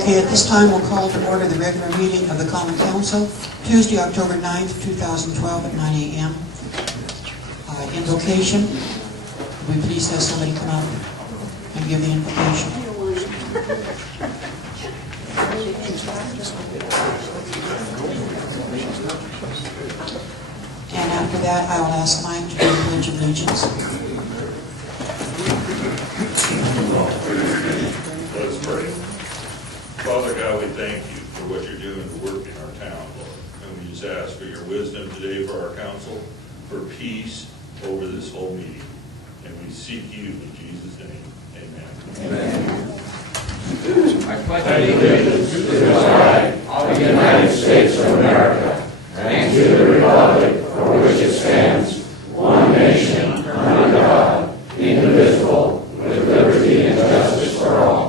Okay, at this time we'll call to order the regular meeting of the Common Council, Tuesday, October 9th, 2012 at 9 a.m. Invocation. Would we please have somebody come up and give the invocation? And after that, I will ask Mike to do the Pledge of Allegiance. Let's pray. Father God, we thank you for what you're doing to work in our town, Lord. And we just ask for your wisdom today for our council, for peace over this whole meeting. And we seek you in Jesus' name. Amen. Amen. I pledge allegiance to the flag of the United States of America and to the republic for which it stands, one nation, under God, indivisible, with liberty and justice for all.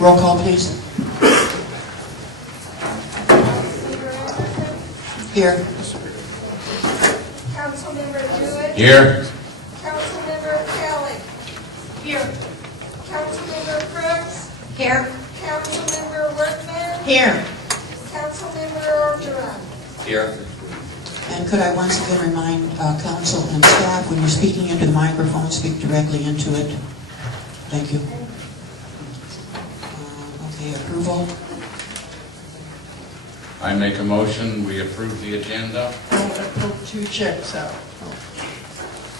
Roll call, please. Here. Councilmember Jewett. Here. Councilmember Kelly. Here. Councilmember Crooks. Here. Councilmember Workman. Here. Councilmember Orgeron. Here. And could I once again remind council and staff, when you're speaking into the microphone, speak directly into it. Thank you. Okay, approval. I make a motion, we approve the agenda. I want to pull 2 checks out.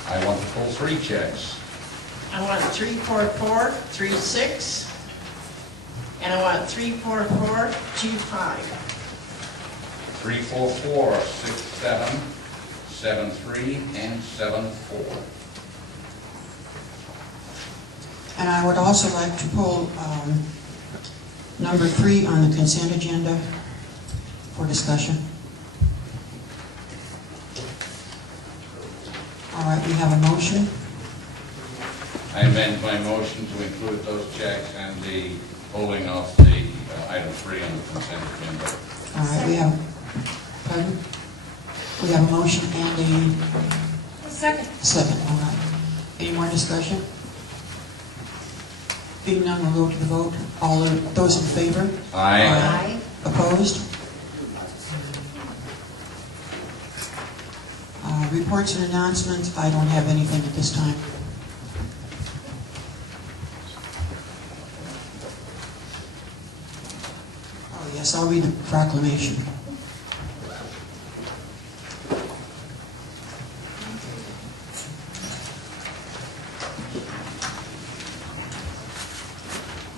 I want to pull 3 checks. I want 34436, and I want 34425. 344, 67, 73, and 74. And I would also like to pull number 3 on the consent agenda for discussion. All right, we have a motion. I amend my motion to include those checks and the pulling of the item 3 on the consent agenda. All right, we have, pardon? We have a motion and a Second. second. All right. Any more discussion? Being none, we'll go to the vote. All of those in favor? Aye. Opposed? Reports and announcements, I don't have anything at this time. Oh yes, I'll read the proclamation.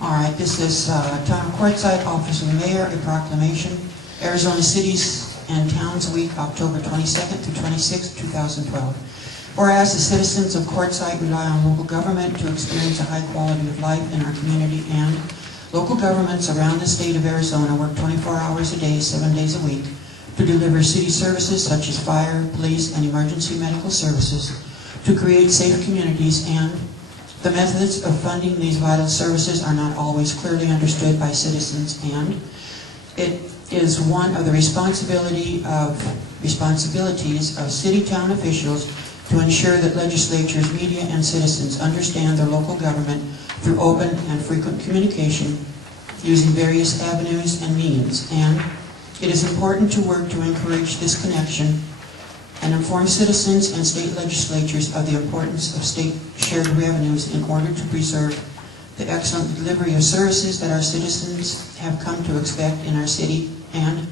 All right, this is Town Quartzsite, Office of the Mayor, a proclamation. Arizona Cities and Towns Week, October 22nd to 26th, 2012. Whereas the citizens of Quartzsite rely on local government to experience a high quality of life in our community, and local governments around the state of Arizona work 24 hours a day, 7 days a week to deliver city services such as fire, police, and emergency medical services, to create safe communities, and the methods of funding these vital services are not always clearly understood by citizens, and it is one of the responsibilities of city-town officials to ensure that legislatures, media, and citizens understand their local government through open and frequent communication using various avenues and means. And it is important to work to encourage this connection and inform citizens and state legislatures of the importance of state shared revenues in order to preserve the excellent delivery of services that our citizens have come to expect in our city. And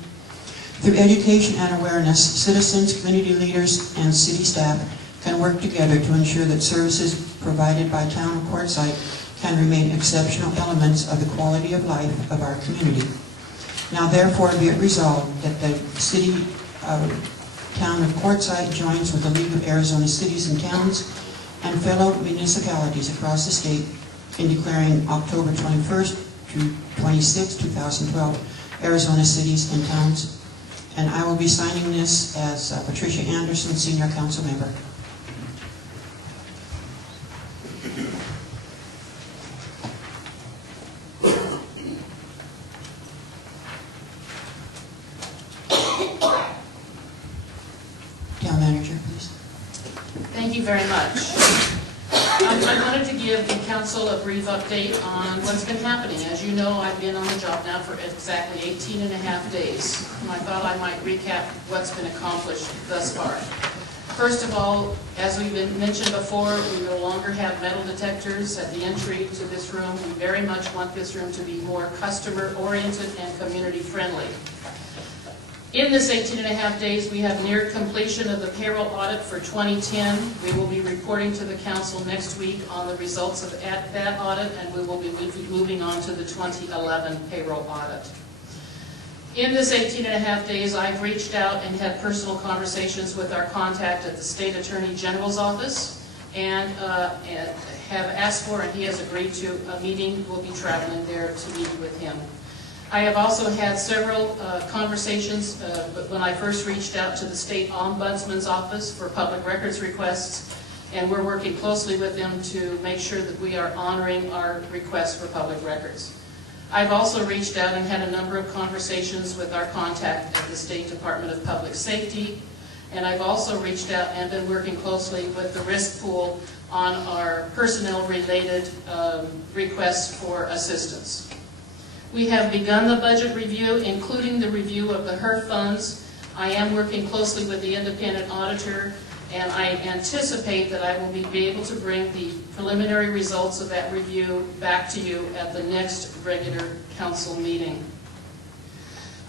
through education and awareness, citizens, community leaders, and city staff can work together to ensure that services provided by Town of Quartzsite can remain exceptional elements of the quality of life of our community. Now therefore be it resolved that the City Town of Quartzsite joins with the League of Arizona Cities and Towns and fellow municipalities across the state in declaring October 21st to 26th, 2012, Arizona Cities and Towns. And I will be signing this as Patricia Anderson, Senior Council Member. Town Manager, please. Thank you, you very much. I wanted to give the council a brief update on what's been happening. As you know, I've been on the job now for exactly 18 and a half days, and I thought I might recap what's been accomplished thus far. First of all, as we've mentioned before, we no longer have metal detectors at the entry to this room. We very much want this room to be more customer-oriented and community-friendly. In this 18 and a half days, we have neared completion of the payroll audit for 2010. We will be reporting to the council next week on the results of that audit, and we will be moving on to the 2011 payroll audit. In this 18 and a half days, I've reached out and had personal conversations with our contact at the State Attorney General's office and have asked for, and he has agreed to, a meeting. We'll be traveling there to meet with him. I have also had several conversations when I first reached out to the State Ombudsman's office for public records requests, and we're working closely with them to make sure that we are honoring our requests for public records. I've also reached out and had a number of conversations with our contact at the State Department of Public Safety, and I've also reached out and been working closely with the risk pool on our personnel-related requests for assistance. We have begun the budget review, including the review of the HERF funds. I am working closely with the independent auditor, and I anticipate that I will be able to bring the preliminary results of that review back to you at the next regular council meeting.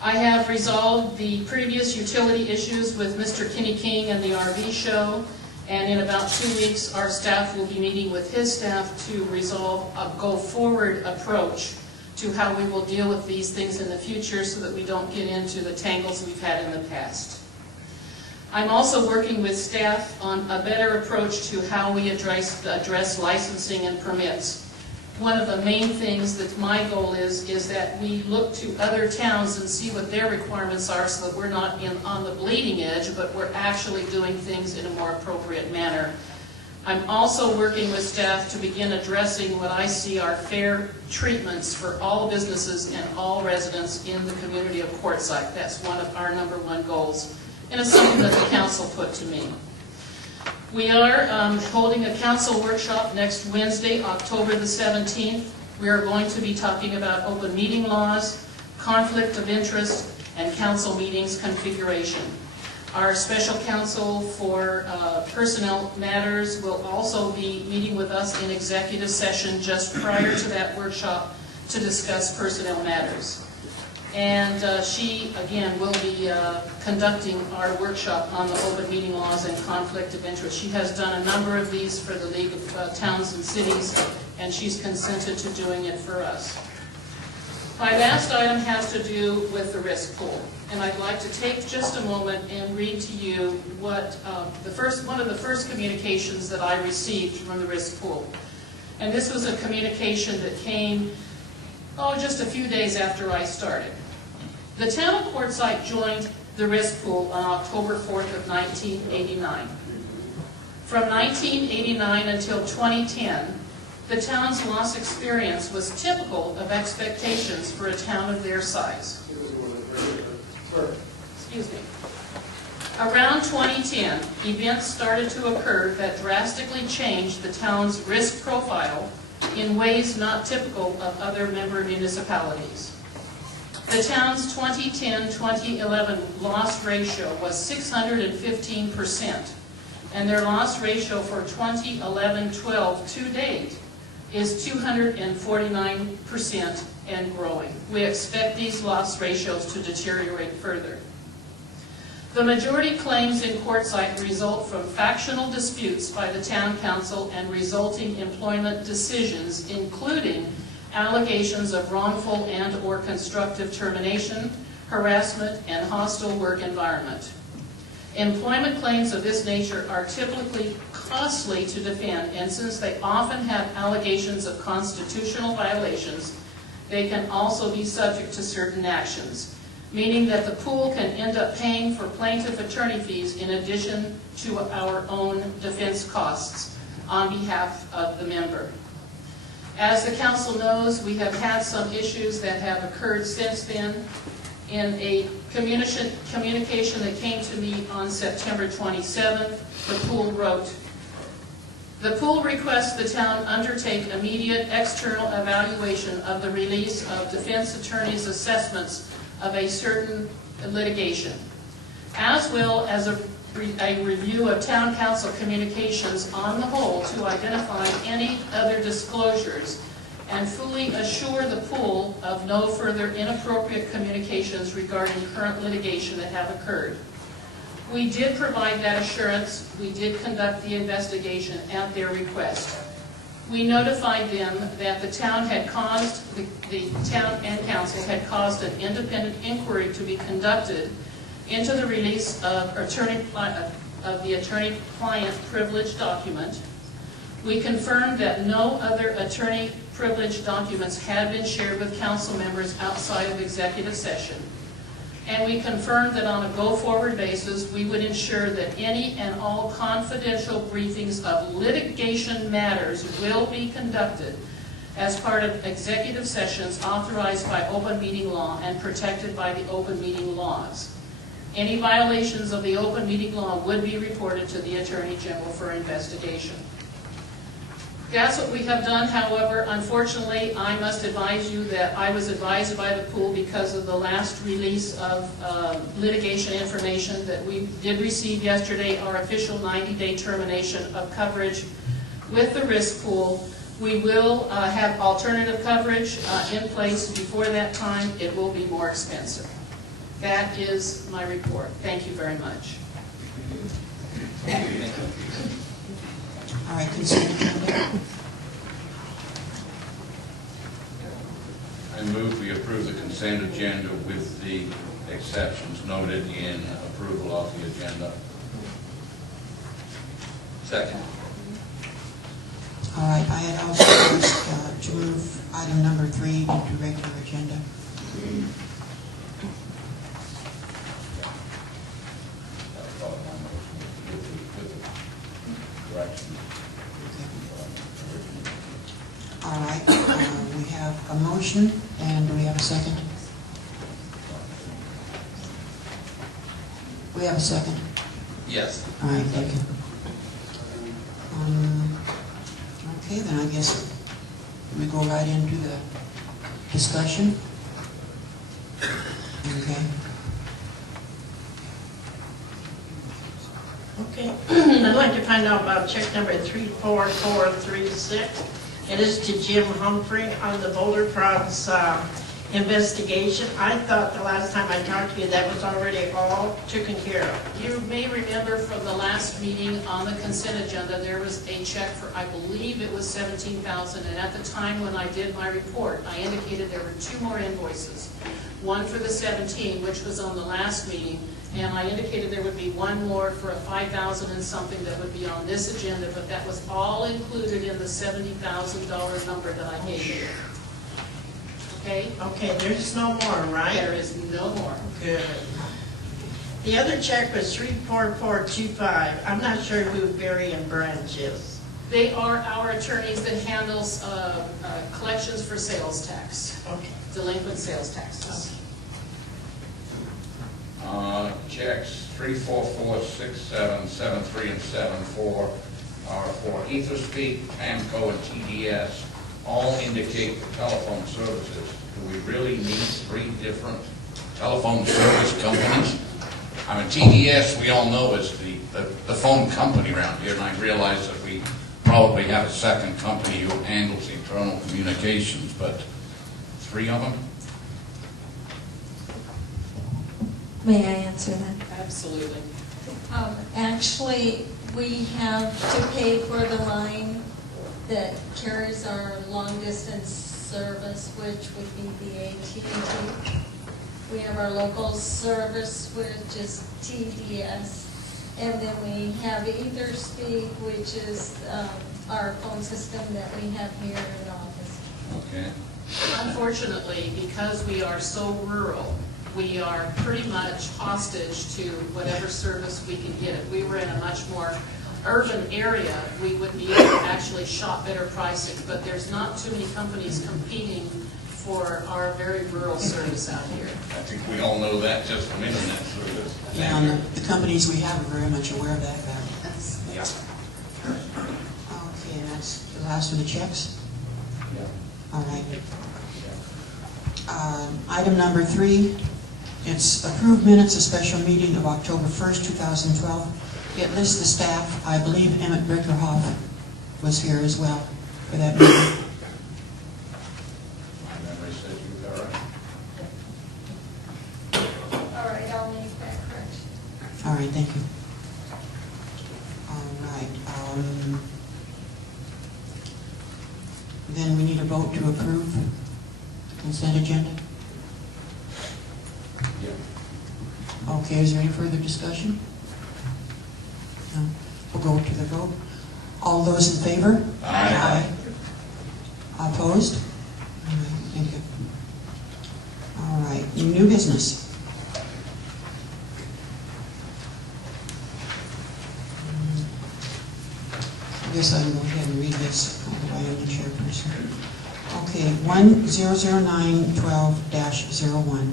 I have resolved the previous utility issues with Mr. Kenny King and the RV show, and in about 2 weeks our staff will be meeting with his staff to resolve a go-forward approach to how we will deal with these things in the future so that we don't get into the tangles we've had in the past. I'm also working with staff on a better approach to how we address licensing and permits. One of the main things that my goal is that we look to other towns and see what their requirements are so that we're not on the bleeding edge, but we're actually doing things in a more appropriate manner. I'm also working with staff to begin addressing what I see are fair treatments for all businesses and all residents in the community of Quartzsite. That's one of our #1 goals, and it's something that the council put to me. We are holding a council workshop next Wednesday, October the 17th. We are going to be talking about open meeting laws, conflict of interest, and council meetings configuration. Our special counsel for personnel matters will also be meeting with us in executive session just prior to that workshop to discuss personnel matters. And she, again, will be conducting our workshop on the open meeting laws and conflict of interest. She has done a number of these for the League of Towns and Cities, and she's consented to doing it for us. My last item has to do with the risk pool, and I'd like to take just a moment and read to you what one of the first communications that I received from the risk pool. And this was a communication that came, just a few days after I started. The town of Quartzsite joined the risk pool on October 4th of 1989. From 1989 until 2010, the town's loss experience was typical of expectations for a town of their size. Excuse me. Around 2010, events started to occur that drastically changed the town's risk profile in ways not typical of other member municipalities. The town's 2010-2011 loss ratio was 615%, and their loss ratio for 2011-12 to date is 249% and growing. We expect these loss ratios to deteriorate further. The majority claims in Quartzsite result from factional disputes by the town council and resulting employment decisions, including allegations of wrongful and/or constructive termination, harassment, and hostile work environment. Employment claims of this nature are typically costly to defend, and since they often have allegations of constitutional violations, they can also be subject to certain actions, meaning that the pool can end up paying for plaintiff attorney fees in addition to our own defense costs on behalf of the member. As the council knows, we have had some issues that have occurred since then. In a communication that came to me on September 27th, the pool wrote, The pool requests the town undertake immediate external evaluation of the release of defense attorneys' assessments of a certain litigation, as well as a review of town council communications on the whole to identify any other disclosures and fully assure the pool of no further inappropriate communications regarding current litigation that have occurred. We did provide that assurance. We did conduct the investigation at their request. We notified them that the town had caused, the town and council had caused an independent inquiry to be conducted into the release of the attorney-client privilege document. We confirmed that no other attorney privilege documents had been shared with council members outside of executive session. And we confirmed that on a go-forward basis, we would ensure that any and all confidential briefings of litigation matters will be conducted as part of executive sessions authorized by open meeting law and protected by the open meeting laws. Any violations of the open meeting law would be reported to the Attorney General for investigation. That's what we have done. However, unfortunately, I must advise you that I was advised by the pool because of the last release of litigation information that we did receive yesterday, our official 90-day termination of coverage with the risk pool. We will have alternative coverage in place before that time. It will be more expensive. That is my report. Thank you very much. All right, consent agenda. I move we approve the consent agenda with the exceptions noted in approval of the agenda. Second. All right, I had also asked to move item number 3 into regular agenda. All right, we have a motion, and do we have a second? We have a second. Yes. All right, thank you. Okay, then I guess we go right into the discussion. Okay. Okay, I'd like to find out about check number 34436. It is to Jim Humphrey on the Boulder Frogs investigation. I thought the last time I talked to you that was already all taken care of. You may remember from the last meeting on the consent agenda, there was a check for, I believe it was $17,000, and at the time when I did my report, I indicated there were 2 more invoices. One for the 17, which was on the last meeting, and I indicated there would be 1 more for a $5,000 and something that would be on this agenda, but that was all included in the $70,000 number that I gave you. Okay? Okay, there's no more, right? There is no more. Good. The other check was 34425. I'm not sure who Barry and Branch is. They are our attorneys that handles collections for sales tax, Okay. delinquent sales taxes. Checks 34467, 73, and 74 are for Etherspeak, Tamco, and TDS. All indicate the telephone services. Do we really need 3 different telephone service companies? I mean, TDS, we all know, is the phone company around here, and I realize that we probably have a second company who handles internal communications, but 3 of them? May I answer that? Absolutely. Actually, we have to pay for the line that carries our long-distance service, which would be the AT&T. We have our local service, which is TDS. And then we have Etherspeak, which is our phone system that we have here in the office. Okay. Unfortunately, because we are so rural, we are pretty much hostage to whatever service we can get. If we were in a much more urban area, we would be able to actually shop better pricing, but there's not too many companies competing for our very rural service out here. I think we all know that just from internet service. Yeah, and the companies we have are very much aware of that fact. Yeah. last of the checks? Yeah. All right. Item number 3, it's approved minutes of special meeting of October 1st, 2012. It lists the staff. I believe Emmett Brickerhoff was here as well for that meeting. My memory says you got it. All right, I'll make that correction. All right, thank you. All right. Then we need a vote to approve the consent agenda. Yeah. Okay, is there any further discussion? No. We'll go to the vote. All those in favor? Aye. Opposed? All right, thank you. All right, new business. I guess I'll go ahead and read this, although I am the chairperson. Okay, 100912-01.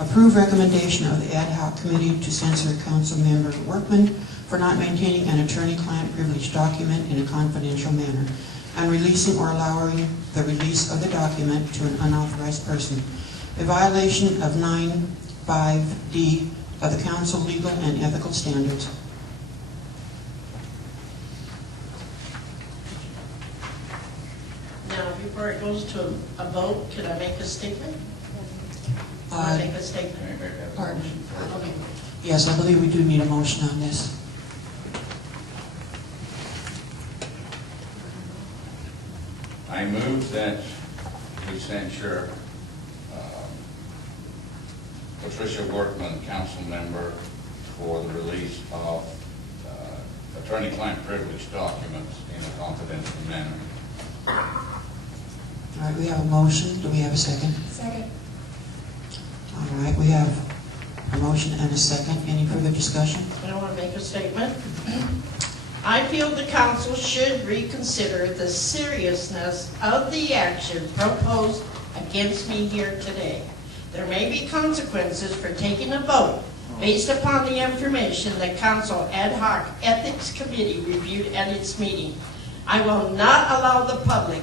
Approve recommendation of the ad hoc committee to censor council member Workman for not maintaining an attorney-client privilege document in a confidential manner and releasing or allowing the release of the document to an unauthorized person. A violation of 9(5)(d) of the council legal and ethical standards. Now, before it goes to a vote, can I make a statement? I'll make a statement. Can I make that Pardon? motion first? Okay. Yes, I believe we do need a motion on this. I move that we censure Patricia Workman, council member, for the release of attorney-client privilege documents in a confidential manner. All right, we have a motion. Do we have a second? Second. All right, we have a motion and a second. Any further discussion? I want to make a statement. I feel the council should reconsider the seriousness of the action proposed against me here today. There may be consequences for taking a vote based upon the information the council ad hoc ethics committee reviewed at its meeting. I will not allow the public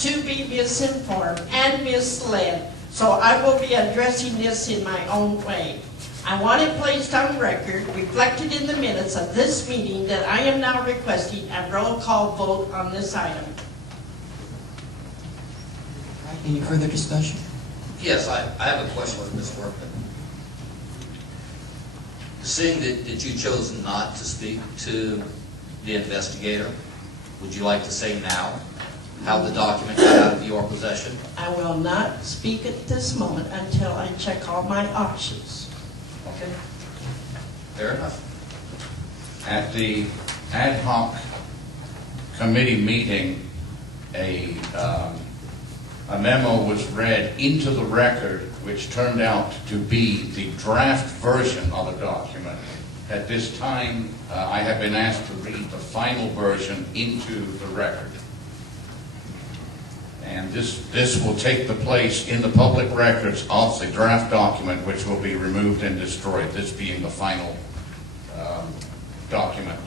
to be misinformed and misled, so I will be addressing this in my own way. I want it placed on record, reflected in the minutes of this meeting, that I am now requesting a roll call vote on this item. All right, any further discussion? Yes, I have a question for Ms. Workman. Seeing that you chose not to speak to the investigator, would you like to say now how the document got out of your possession? I will not speak at this moment until I check all my options. Okay. Fair enough. At the ad hoc committee meeting, a memo was read into the record, which turned out to be the draft version of a document. At this time, I have been asked to read the final version into the record. And this will take the place in the public records of the draft document, which will be removed and destroyed, this being the final document.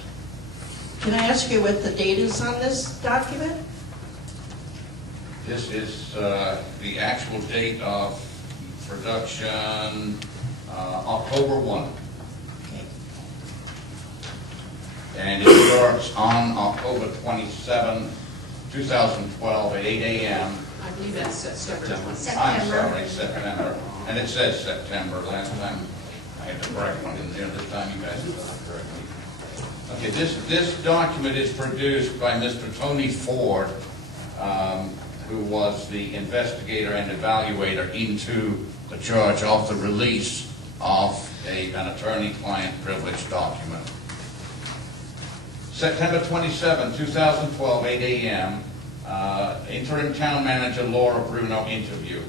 Can I ask you what the date is on this document? This is the actual date of production, October 1. Okay. And it starts on October 27, 2012 at 8 a.m. I believe that's September 20th. I'm sorry, September. And it says September. Last time I had the correct one in there. This time you guys have done it correctly. Okay, this document is produced by Mr. Tony Ford, who was the investigator and evaluator into the charge of the release of an attorney-client privilege document. September 27, 2012, 8 a.m., interim town manager Laura Bruno interview.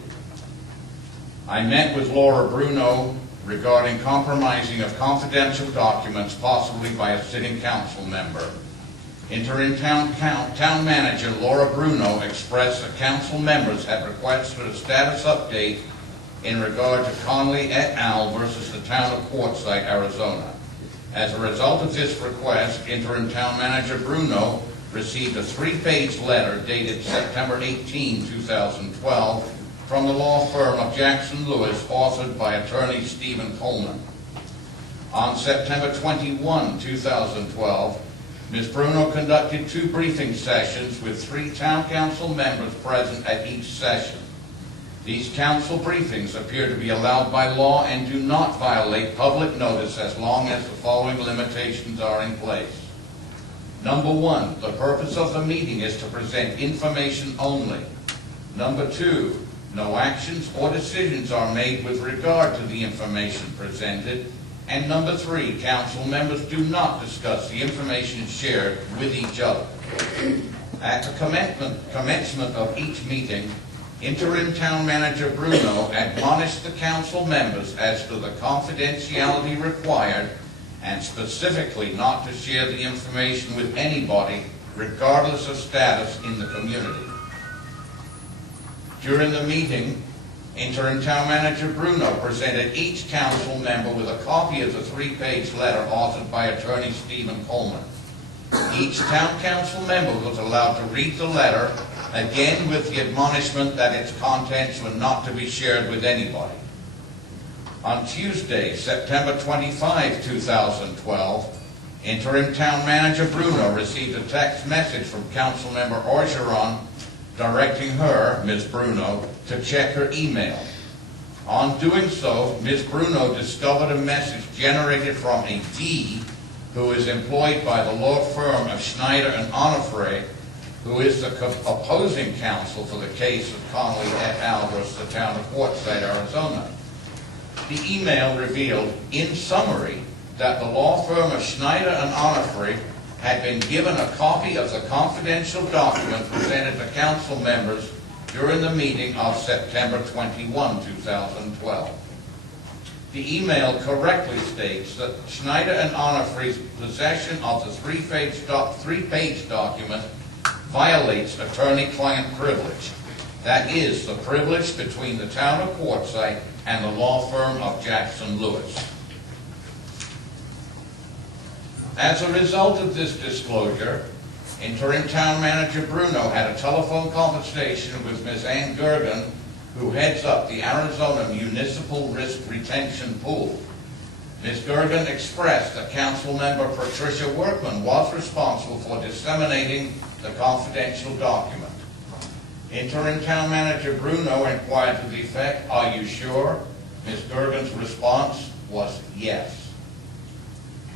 I met with Laura Bruno regarding compromising of confidential documents, possibly by a sitting council member. Interim town manager Laura Bruno expressed that council members had requested a status update in regard to Conley et al. Versus the town of Quartzsite, Arizona. As a result of this request, interim town manager Bruno received a 3-page letter dated September 18, 2012, from the law firm of Jackson Lewis, authored by attorney Stephen Coleman. On September 21, 2012, Ms. Bruno conducted 2 briefing sessions with 3 town council members present at each session. These council briefings appear to be allowed by law and do not violate public notice as long as the following limitations are in place. Number 1, the purpose of the meeting is to present information only. Number 2, no actions or decisions are made with regard to the information presented. And number 3, council members do not discuss the information shared with each other. At the commencement of each meeting, Interim Town Manager Bruno admonished the council members as to the confidentiality required and specifically not to share the information with anybody, regardless of status in the community. During the meeting, Interim Town Manager Bruno presented each council member with a copy of the 3-page letter authored by attorney Stephen Coleman. Each town council member was allowed to read the letter, again with the admonishment that its contents were not to be shared with anybody. On Tuesday, September 25, 2012, Interim Town Manager Bruno received a text message from Councilmember Orgeron directing her, Ms. Bruno, to check her email. On doing so, Ms. Bruno discovered a message generated from a D who is employed by the law firm of Schneider and Onofre, who is the opposing counsel for the case of Connolly et al. Versus the town of Quartzsite, Arizona. The email revealed, in summary, that the law firm of Schneider and Onofre had been given a copy of the confidential document presented to council members during the meeting of September 21, 2012. The email correctly states that Schneider and Onofre's possession of the 3-page document violates attorney-client privilege. That is, the privilege between the town of Quartzsite and the law firm of Jackson Lewis. As a result of this disclosure, Interim Town Manager Bruno had a telephone conversation with Ms. Ann Gergen, who heads up the Arizona Municipal Risk Retention Pool. Ms. Gergen expressed that Council Member Patricia Workman was responsible for disseminating the confidential document. Interim Town Manager Bruno inquired to the effect, "Are you sure?" Ms. Gergen's response was yes.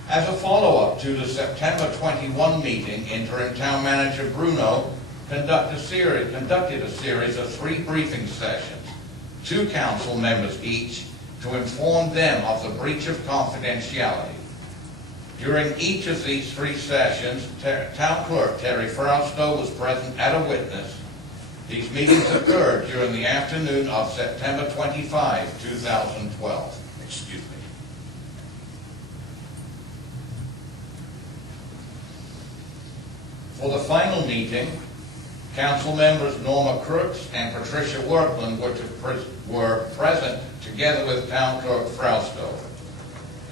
As a follow-up to the September 21 meeting, Interim Town Manager Bruno conducted a series of 3 briefing sessions, 2 council members each, to inform them of the breach of confidentiality. During each of these 3 sessions, Town Clerk Terry Frausto was present as a witness. These meetings occurred during the afternoon of September 25, 2012. Excuse me. For the final meeting, council members Norma Crooks and Patricia Workman were present together with Town Clerk Frausto.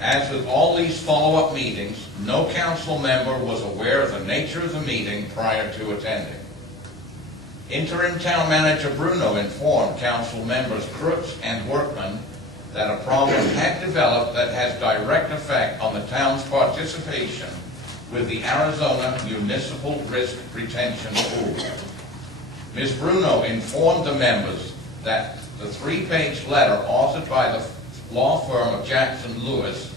As with all these follow-up meetings, no council member was aware of the nature of the meeting prior to attending. Interim Town Manager Bruno informed council members Crooks and Workman that a problem had developed that has direct effect on the town's participation with the Arizona Municipal Risk Retention Pool. Ms. Bruno informed the members that the 3-page letter authored by the law firm of Jackson Lewis,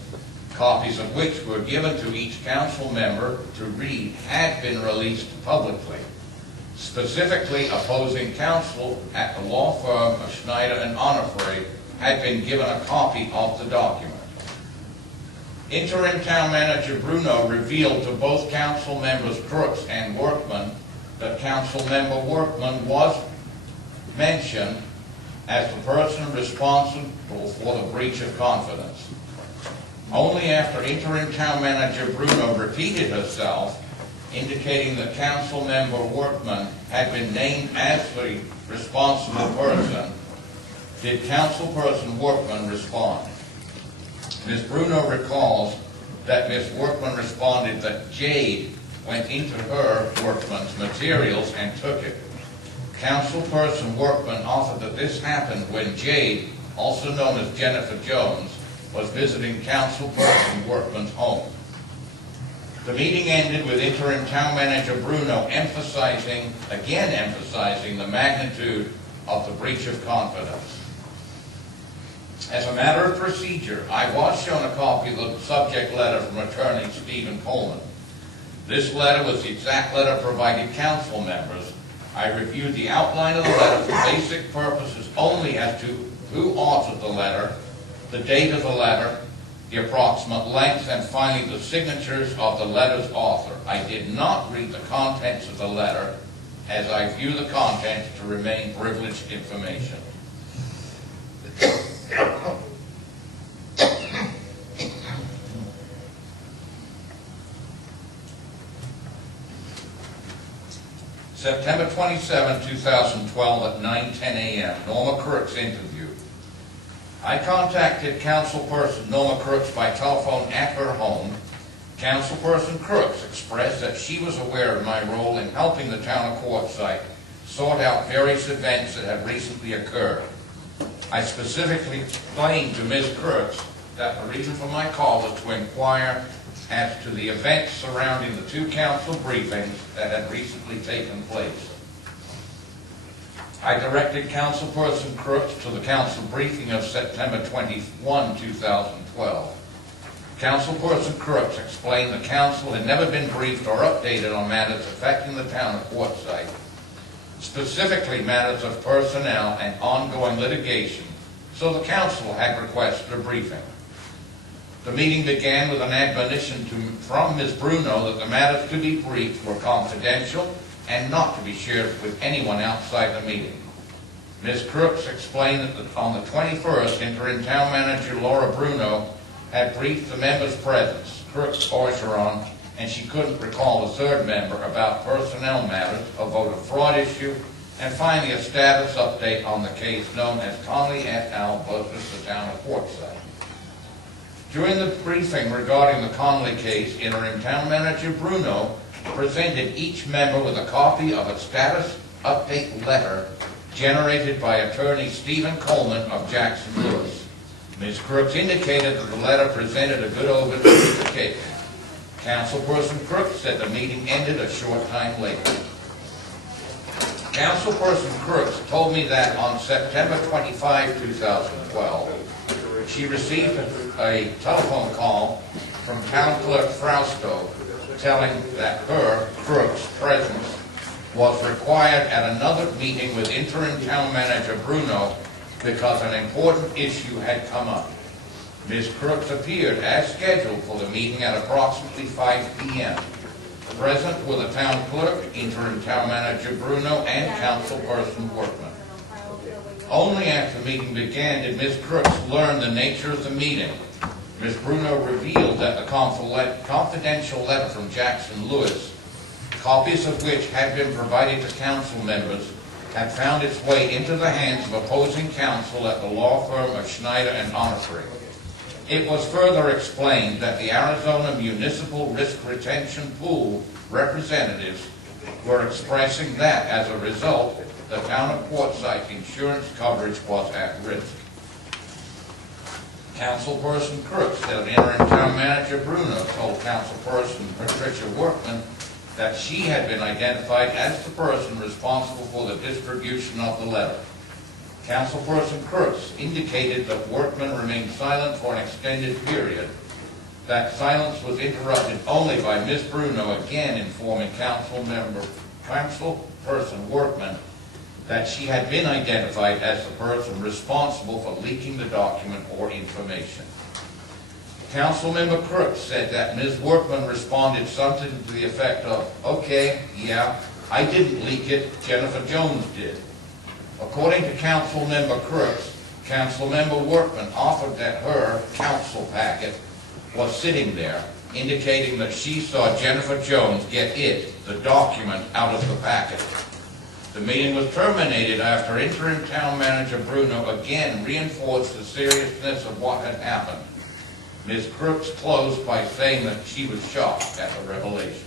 copies of which were given to each council member to read, had been released publicly. Specifically, opposing counsel at the law firm of Schneider and Onofre had been given a copy of the document. Interim Town Manager Bruno revealed to both council members Crooks and Workman that Council Member Workman was mentioned as the person responsible for the breach of confidence. Only after Interim Town Manager Bruno repeated herself, indicating that Council Member Workman had been named as the responsible person, did Councilperson Workman respond. Ms. Bruno recalls that Ms. Workman responded that Jade went into her, Workman's, materials and took it. Councilperson Workman offered that this happened when Jade, also known as Jennifer Jones, was visiting Councilperson Workman's home. The meeting ended with interim town manager Bruno emphasizing the magnitude of the breach of confidence. As a matter of procedure, I was shown a copy of the subject letter from attorney Stephen Coleman. This letter was the exact letter provided council members. I reviewed the outline of the letter for basic purposes only as to who authored the letter, the date of the letter, the approximate length, and finally the signatures of the letter's author. I did not read the contents of the letter, as I view the contents to remain privileged information. September 27, 2012 at 9:10 a.m., Norma Crooks interview. I contacted Councilperson Norma Crooks by telephone at her home. Councilperson Crooks expressed that she was aware of my role in helping the town of Quartzsite sort out various events that had recently occurred. I specifically explained to Ms. Crooks that the reason for my call was to inquire as to the events surrounding the two council briefings that had recently taken place. I directed Councilperson Crooks to the council briefing of September 21, 2012. Councilperson Crooks explained the council had never been briefed or updated on matters affecting the town of Quartzsite, specifically matters of personnel and ongoing litigation, so the council had requested a briefing. The meeting began with an admonition from Ms. Bruno that the matters to be briefed were confidential and not to be shared with anyone outside the meeting. Ms. Crooks explained that on the 21st, interim town manager Laura Bruno had briefed the members' presence, Crooks, Orgeron, and she couldn't recall the third member about personnel matters, a voter fraud issue, and finally a status update on the case known as Conley et al. Versus the town of Quartzsite. During the briefing regarding the Conley case, interim town manager Bruno presented each member with a copy of a status update letter generated by attorney Stephen Coleman of Jackson Lewis. Ms. Crooks indicated that the letter presented a good overview of the case. Councilperson Crooks said the meeting ended a short time later. Councilperson Crooks told me that on September 25, 2012, she received a telephone call from Town Clerk Frausto telling that her, Crooks' presence was required at another meeting with interim town manager Bruno because an important issue had come up. Ms. Crooks appeared as scheduled for the meeting at approximately 5 p.m. Present were the town clerk, interim town manager Bruno, and councilperson Workman. Only after the meeting began did Ms. Crooks learn the nature of the meeting. Ms. Bruno revealed that the confidential letter from Jackson Lewis, copies of which had been provided to council members, had found its way into the hands of opposing counsel at the law firm of Schneider and Onofre. It was further explained that the Arizona Municipal Risk Retention Pool representatives were expressing that, as a result, the town of Quartzsite insurance coverage was at risk. Councilperson Crooks said interim town manager Bruno told councilperson Patricia Workman that she had been identified as the person responsible for the distribution of the letter. Councilperson Crooks indicated that Workman remained silent for an extended period. That silence was interrupted only by Ms. Bruno again informing councilperson Workman that she had been identified as the person responsible for leaking the document or information. Councilmember Crooks said that Ms. Workman responded something to the effect of, "Okay, yeah, I didn't leak it, Jennifer Jones did." According to Councilmember Crooks, Councilmember Workman offered that her council packet was sitting there, indicating that she saw Jennifer Jones get it, the document, out of the packet. The meeting was terminated after interim town manager Bruno again reinforced the seriousness of what had happened. Ms. Crooks closed by saying that she was shocked at the revelation.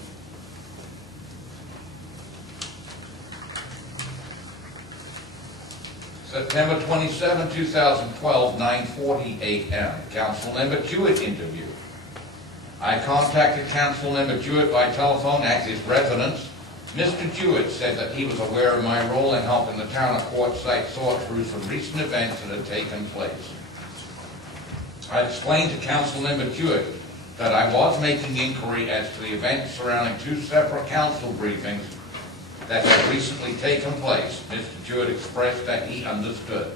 September 27, 2012, 9:40 a.m. Councilmember Jewett interview. I contacted Councilmember Jewett by telephone at his residence. Mr. Jewett said that he was aware of my role in helping the town of Quartzsite sort through some recent events that had taken place. I explained to Councilmember Jewett that I was making inquiry as to the events surrounding two separate council briefings that had recently taken place. Mr. Jewett expressed that he understood.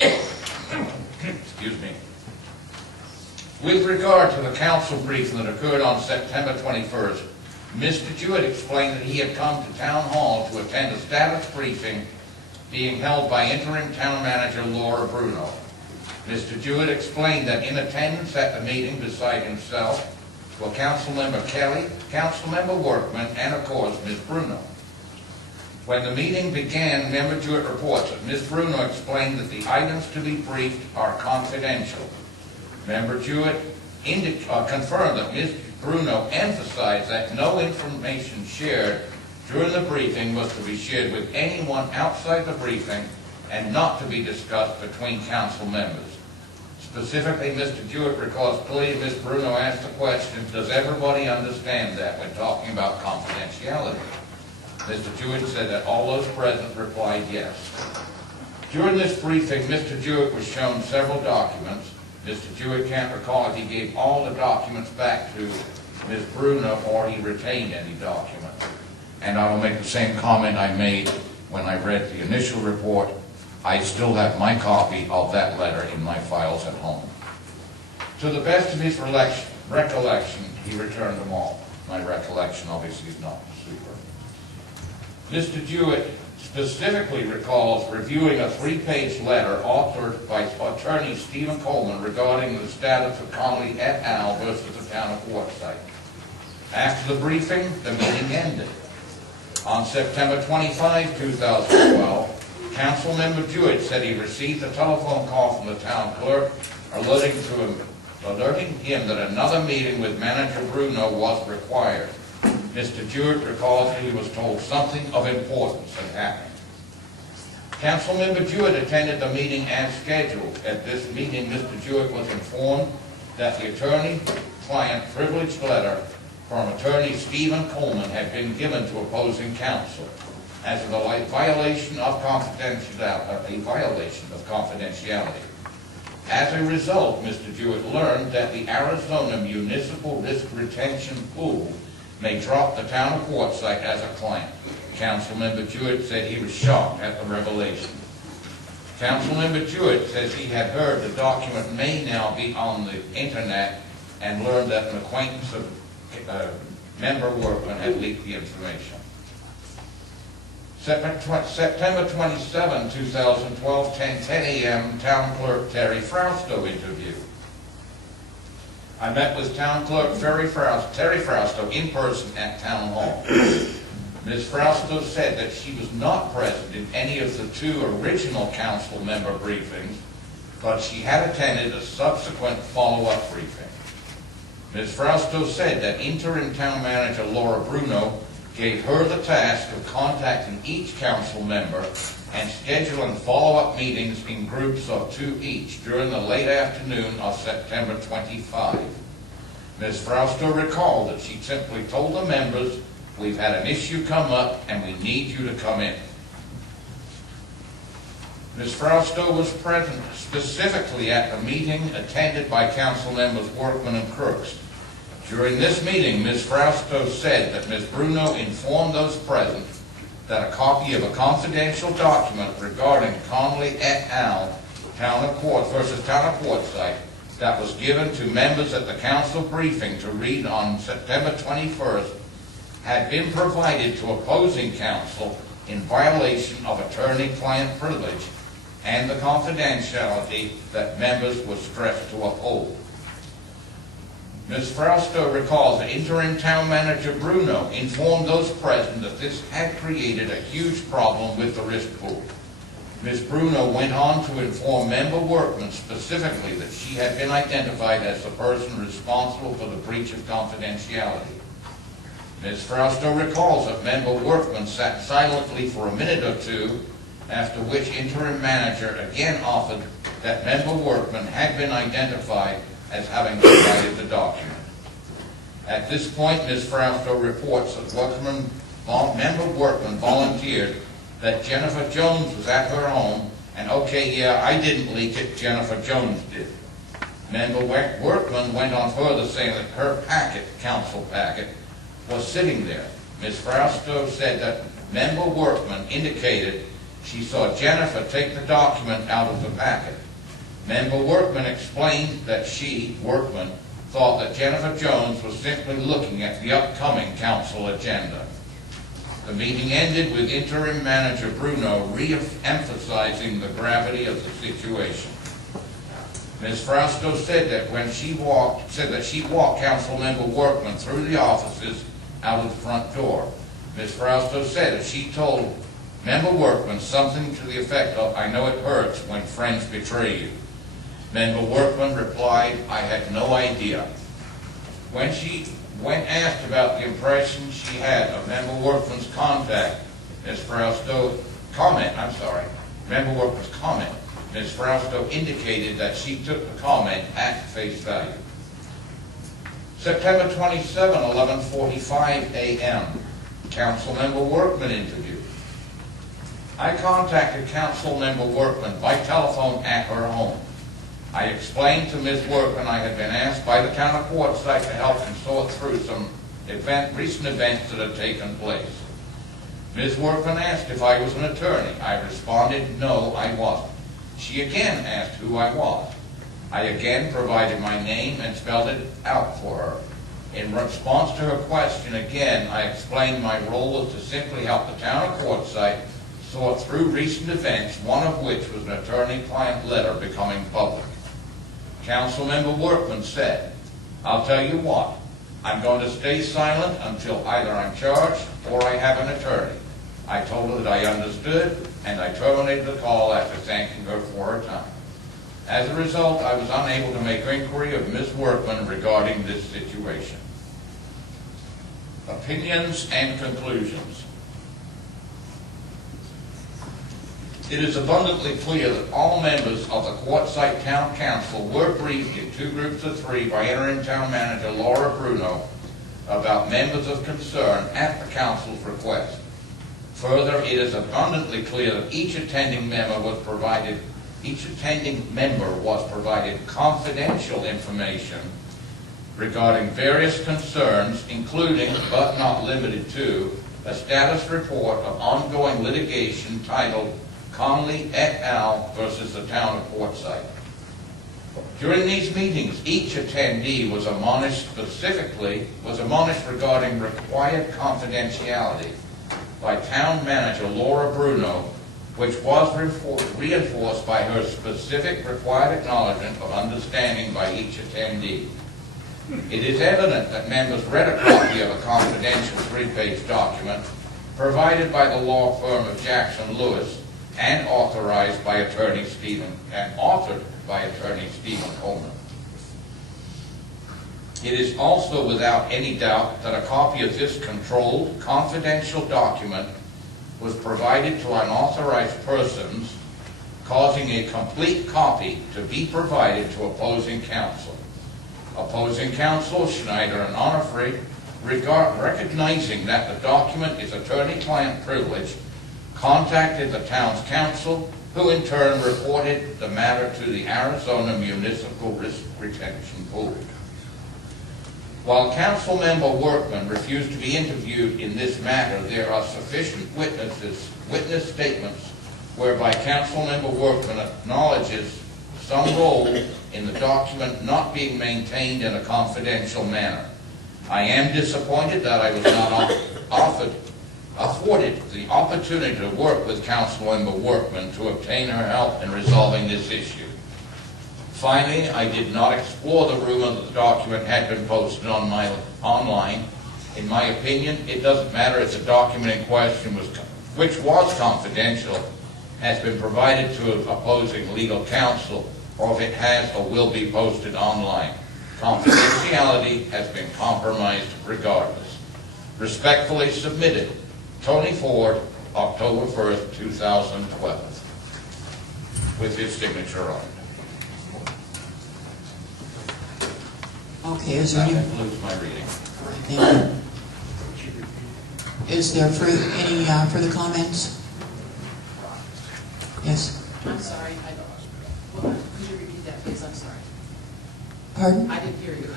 Excuse me. With regard to the council briefing that occurred on September 21st, Mr. Jewett explained that he had come to Town Hall to attend a status briefing being held by interim town manager Laura Bruno. Mr. Jewett explained that in attendance at the meeting beside himself were Councilmember Kelly, Councilmember Workman, and of course Ms. Bruno. When the meeting began, Member Jewett reports that Ms. Bruno explained that the items to be briefed are confidential. Member Jewett confirmed that Ms. Bruno emphasized that no information shared during the briefing was to be shared with anyone outside the briefing and not to be discussed between council members. Specifically, Mr. Jewett recalls clearly Ms. Bruno asked the question, does everybody understand that when talking about confidentiality? Mr. Jewett said that all those present replied yes. During this briefing, Mr. Jewett was shown several documents. Mr. Jewett can't recall if he gave all the documents back to Ms. Bruno or he retained any documents. And I will make the same comment I made when I read the initial report. I still have my copy of that letter in my files at home. To the best of his recollection, he returned them all. My recollection obviously is not super. Mr. Jewett specifically recalls reviewing a 3-page letter authored by attorney Stephen Coleman regarding the status of Connolly et al. Versus the town of Quartzsite. After the briefing, the meeting ended. On September 25, 2012, Councilmember Jewett said he received a telephone call from the town clerk alerting him that another meeting with Manager Bruno was required. Mr. Jewett recalls that he was told something of importance had happened. Councilmember Jewett attended the meeting as scheduled. At this meeting, Mr. Jewett was informed that the attorney-client privilege letter from attorney Stephen Coleman had been given to opposing counsel as a violation of confidentiality. As a result, Mr. Jewett learned that the Arizona Municipal Risk Retention Pool may drop the town of Quartzsite as a client. Councilmember Jewett said he was shocked at the revelation. Councilmember Jewett says he had heard the document may now be on the internet and learned that an acquaintance of member Workman had leaked the information. September 27, 2012, 10:10 a.m., Town Clerk Terry Frausto interview. I met with Town Clerk Terry Frausto in person at Town Hall. Ms. Frausto said that she was not present in any of the 2 original council member briefings, but she had attended a subsequent follow-up briefing. Ms. Frausto said that interim town manager Laura Bruno gave her the task of contacting each council member and scheduling follow-up meetings in groups of 2 each during the late afternoon of September 25. Ms. Frausto recalled that she simply told the members, we've had an issue come up and we need you to come in. Ms. Frausto was present specifically at the meeting attended by council members Workman and Crooks. During this meeting, Ms. Frausto said that Ms. Bruno informed those present that a copy of a confidential document regarding Connolly et al. Versus Town of Quartzsite that was given to members at the council briefing to read on September 21st had been provided to opposing counsel in violation of attorney-client privilege and the confidentiality that members were stressed to uphold. Ms. Frausto recalls that interim town manager Bruno informed those present that this had created a huge problem with the risk pool. Ms. Bruno went on to inform member Workman specifically that she had been identified as the person responsible for the breach of confidentiality. Ms. Frausto recalls that member Workman sat silently for a minute or 2 after which interim manager again offered that member Workman had been identified as having provided the document. At this point, Ms. Frausto reports that member Workman volunteered that Jennifer Jones was at her home, and okay, yeah, I didn't leak it, Jennifer Jones did. Member Workman went on further saying that her packet, council packet, was sitting there. Ms. Frausto said that member Workman indicated she saw Jennifer take the document out of the packet. Member Workman explained that she, Workman, thought that Jennifer Jones was simply looking at the upcoming council agenda. The meeting ended with interim manager Bruno re-emphasizing the gravity of the situation. Ms. Frausto said that she walked Councilmember Workman through the offices out of the front door. Ms. Frausto said that she told Member Workman something to the effect of, "I know it hurts when friends betray you." Member Workman replied, "I had no idea." When asked about the impression she had of Member Workman's Member Workman's comment, Ms. Frausto indicated that she took the comment at face value. September 27, 11:45 a.m., Councilmember Workman interview. I contacted Councilmember Workman by telephone at her home. I explained to Ms. Workman I had been asked by the town of Quartzsite to help them sort through some recent events that had taken place. Ms. Workman asked if I was an attorney. I responded, no, I wasn't. She again asked who I was. I again provided my name and spelled it out for her. In response to her question again, I explained my role was to simply help the town of Quartzsite sort through recent events, one of which was an attorney-client letter becoming public. Councilmember Workman said, "I'll tell you what, I'm going to stay silent until either I'm charged or I have an attorney." I told her that I understood, and I terminated the call after thanking her for her time. As a result, I was unable to make inquiry of Ms. Workman regarding this situation. Opinions and conclusions. It is abundantly clear that all members of the Quartzsite Town Council were briefed in 2 groups of 3 by interim town manager Laura Bruno about members of concern at the council's request. Further, it is abundantly clear that each attending member was provided confidential information regarding various concerns, including, but not limited to, a status report of ongoing litigation titled Conley et al. Versus the town of Quartzsite. During these meetings, each attendee was admonished regarding required confidentiality by town manager Laura Bruno, which was reinforced by her specific required acknowledgement of understanding by each attendee. It is evident that members read a copy of a confidential 3-page document provided by the law firm of Jackson Lewis and authored by attorney Stephen Coleman. It is also without any doubt that a copy of this controlled, confidential document was provided to unauthorized persons, causing a complete copy to be provided to opposing counsel. Opposing counsel, Schneider and Onofre, recognizing that the document is attorney-client privilege, contacted the town's council, who in turn reported the matter to the Arizona Municipal Risk Retention Pool. While Councilmember Workman refused to be interviewed in this matter, there are sufficient witness statements whereby Councilmember Workman acknowledges some role in the document not being maintained in a confidential manner. I am disappointed that I was not afforded the opportunity to work with Councilmember Workman to obtain her help in resolving this issue. Finally, I did not explore the rumor that the document had been posted online. In my opinion, it doesn't matter if the document in question, which was confidential, has been provided to opposing legal counsel, or if it has or will be posted online. Confidentiality has been compromised regardless. Respectfully submitted, Tony Ford, October 1st, 2012, with his signature on it. Okay, is there That any, concludes my reading. thank you. Is there any further comments? Yes, I'm sorry, could you repeat that, please? I'm sorry. pardon? I didn't hear you.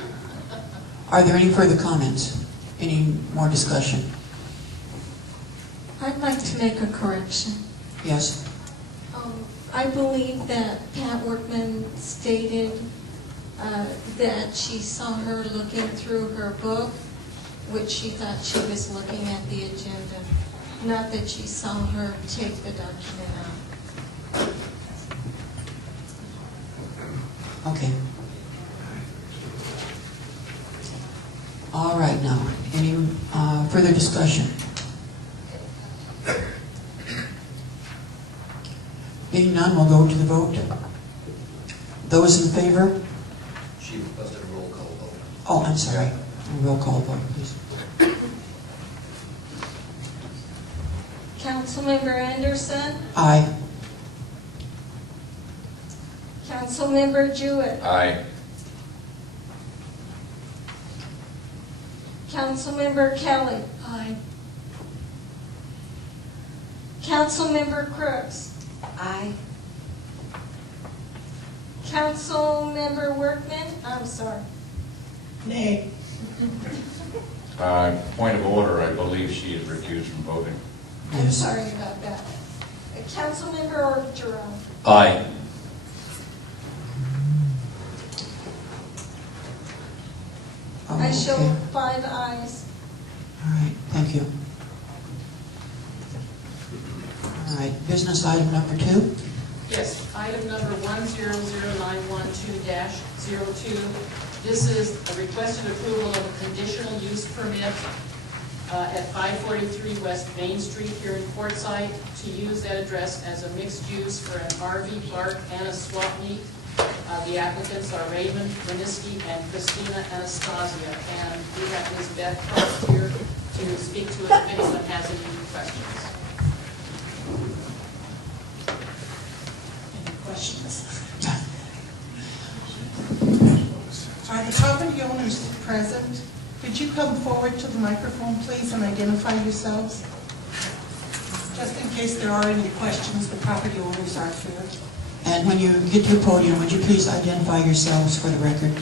Are there any further comments? Any more discussion? I'd like to make a correction. Yes, I believe that Pat Workman stated that she saw her looking through her book, which she thought she was looking at the agenda, not that she saw her take the document out. okay. All right now, any further discussion? Being none, we'll go to the vote. Those in favor? She requested a roll call vote. Oh, I'm sorry. A roll call vote, please. Councilmember Anderson, Aye. Councilmember Jewett, Aye. Councilmember Kelly. Aye. Councilmember Crooks. Aye. Councilmember Workman, I'm sorry. Nay. Point of order, I believe she is recused from voting. I'm Yes. sorry about that. Councilmember Orgeron. Aye. Oh, I show okay. 5 ayes. All right, thank you. All right, business item number 2. Yes, item number 100912-02. This is a requested approval of a conditional use permit at 543 West Main Street here in Quartzsite to use that address as a mixed use for an RV park and a swap meet. The applicants are Raymond Winiski and Christina Anastasia, and we have Ms. Beth Cross here to speak to it if anyone has any questions. Any questions? Are the property owners present? Could you come forward to the microphone, please, and identify yourselves? Just in case there are any questions, the property owners are here. And when you get to the podium, would you please identify yourselves for the record?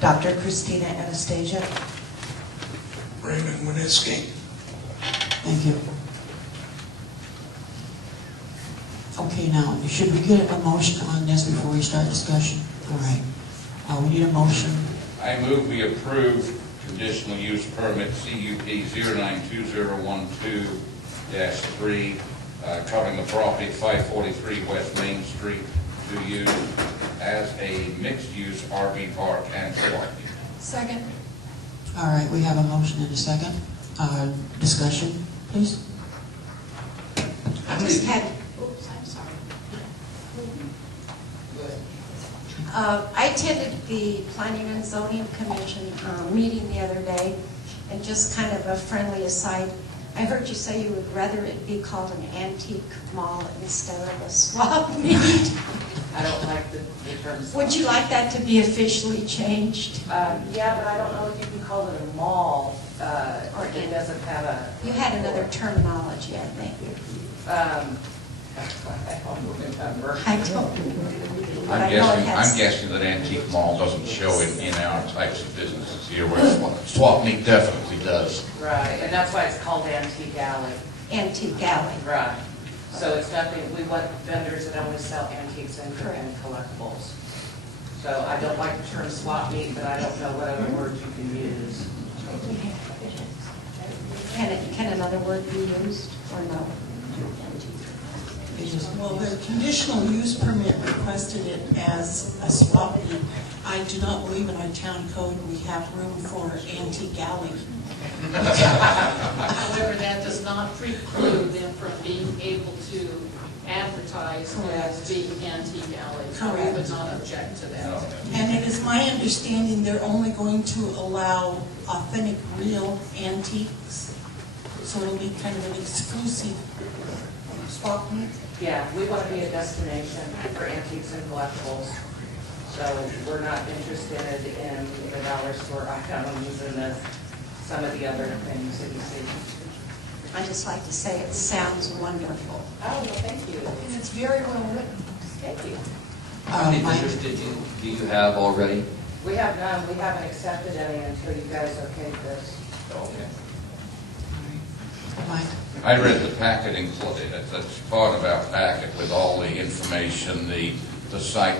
Dr. Christina Anastasia. Raymond Winiski. Thank you. Okay, now, should we get a motion on this before we start discussion? All right. We need a motion. I move we approve conditional use permit CUP 092012-3, covering the property at 543 West Main Street to use as a mixed-use RV park and swap meet. Second. All right, we have a motion and a second. Discussion, please. I just had, oops, I'm sorry. I attended the Planning and Zoning Commission meeting the other day, and just kind of a friendly aside, I heard you say you would rather it be called an antique mall instead of a swap meet. I don't like the term. Would you like that to be officially changed? Yeah, but I don't know if you can call it a mall, or it doesn't have a... You had another terminology, I think. I don't remember. I don't. But I know it has- I'm guessing that antique mall doesn't show in our types of businesses here, where swap meet definitely does. Right, and that's why it's called Antique Alley. Antique Alley. Right. So it's nothing, we want vendors that only sell antiques and Correct. collectibles. So I don't like the term swap meet, but I don't know what other words you can use. Can another word be used, or no? Well, the conditional use permit requested it as a swap meet. I do not believe in our town code we have room for antique alley. However, that does not preclude them from being able to advertise as being antique alley. We Correct. would not object to that. And it is my understanding they're only going to allow authentic, real antiques. so it'll be kind of an exclusive swap meet. Yeah, we want to be a destination for antiques and collectibles. So we're not interested in the dollar store items and some of the other things that you see. I'd just like to say it sounds wonderful. Oh, well, thank you. And it's very well written. Thank you. How many Mike? vendors do you have already? We have none. We haven't accepted any until you guys okayed this. Okay. Mike? I read the packet included, that's part of our packet with all the information, the site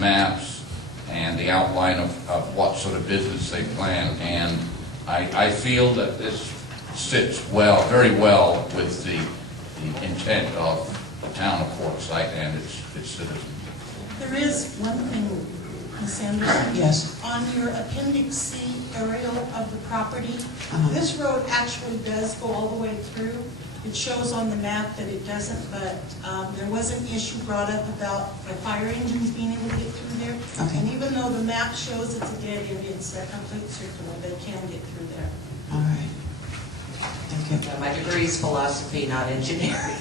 maps, and the outline of what sort of business they plan. And I feel that this sits well, very well with the intent of the town of Quartzsite and its citizens. There is one thing, Ms. Anderson. Yes. On your Appendix C aerial of the property, this road actually does go all the way through. It shows on the map that it doesn't, but there was an issue brought up about the fire engines being able to get through there. Okay. And even though the map shows it's a dead end, it's a complete circular, they can get through there. All right. Thank you. Yeah, my degree is philosophy, not engineering.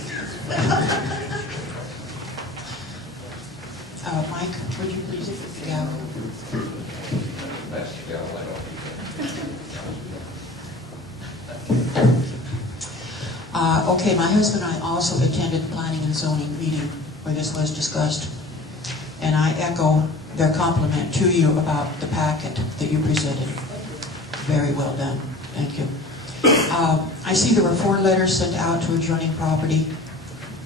Mike, would you please put the gavel? That's the Galileo. Okay, my husband and I also attended the planning and zoning meeting where this was discussed. And I echo their compliment to you about the packet that you presented. Very well done. Thank you. I see there were 4 letters sent out to adjoining property.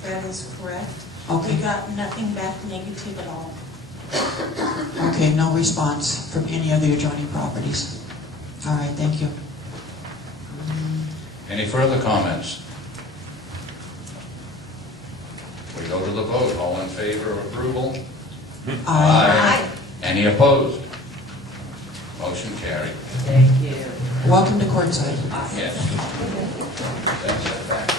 That is correct. Okay. We got nothing back negative at all. Okay, no response from any of the adjoining properties. All right, thank you. Any further comments? We go to the vote. All in favor of approval? Aye. Any opposed? Motion carried. Thank you. Welcome to Quartzsite. Yes. That's it back.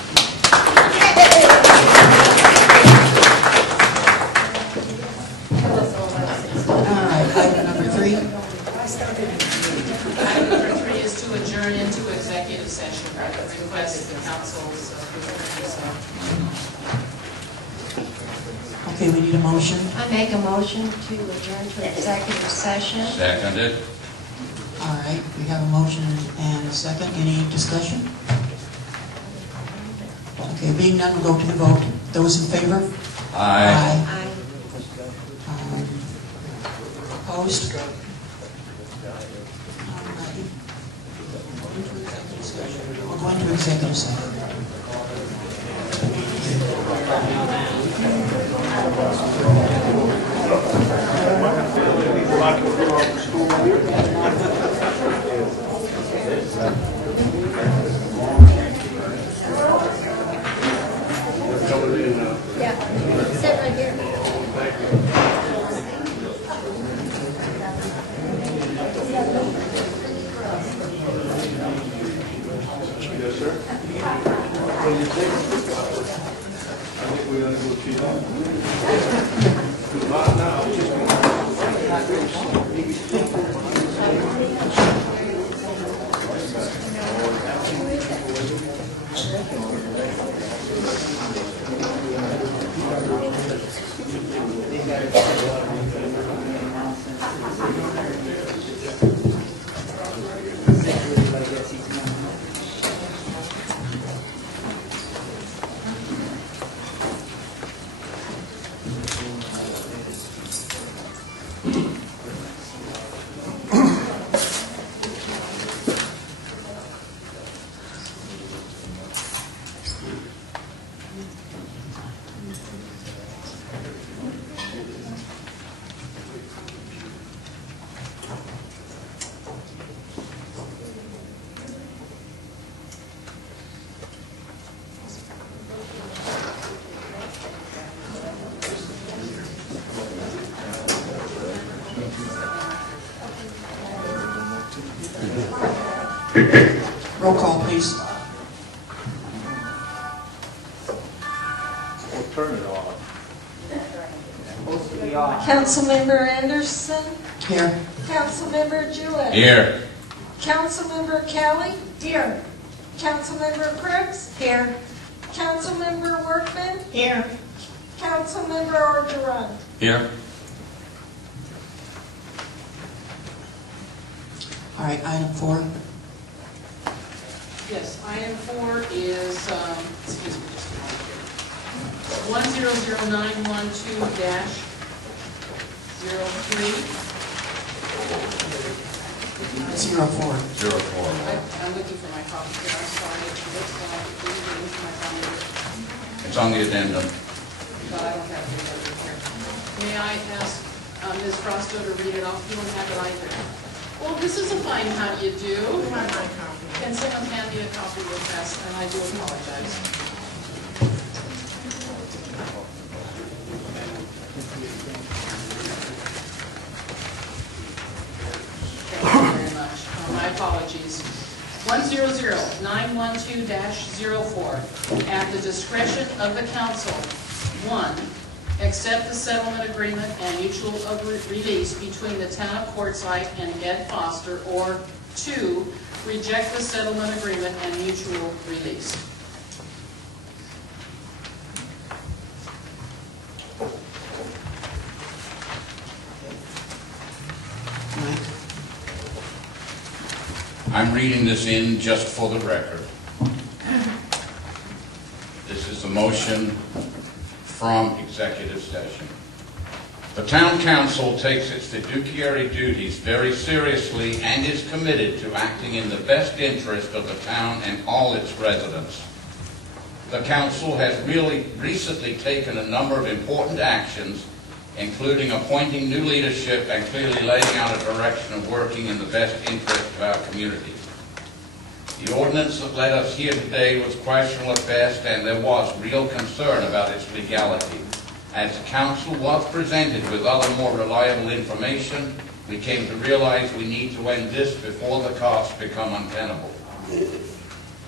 All right, item number 3. Item number 3 is to adjourn into executive session. Request the council's approval. Okay, we need a motion. I make a motion to adjourn to executive session. Seconded. All right, we have a motion and a second. Any discussion? Okay, being none, we'll go to the vote. Those in favor? Aye. Aye. Opposed? We'll go into executive session. Yeah, sit right here. Yes, sir. What do you think? I think we're gonna go cheat on. Not now. Roll call, please. We'll turn it off. Supposed to be on. Councilmember Anderson, Here. Councilmember Jewett. Here. Councilmember Kelly. Here. Councilmember Crooks? Here. Councilmember Workman? Here. Councilmember Orgeron? Here. All right, item 4. Yes, item 4 is, excuse me just a moment here. 100912-03. 04. I'm looking for my copy here, I'm sorry. It looks like it's in my calendar, It's on the addendum. but I don't have it over here. May I ask Ms. Frosto to read it off? You don't have it either. Well, this is a fine how do you do. Can someone hand me a copy real fast? And I do apologize. Thank you very much. My apologies. 100912-04. At the discretion of the council, 1, accept the settlement agreement and mutual release between the town of Quartzsite and Ed Foster, or 2, reject the settlement agreement and mutual release. Mike? I'm reading this in just for the record. This is the motion from executive session. The town council takes its fiduciary duties very seriously and is committed to acting in the best interest of the town and all its residents. The council has recently taken a number of important actions, including appointing new leadership and clearly laying out a direction of working in the best interest of our community. The ordinance that led us here today was questionable at best, and there was real concern about its legality. As the council was presented with other more reliable information, we came to realize we need to end this before the costs become untenable.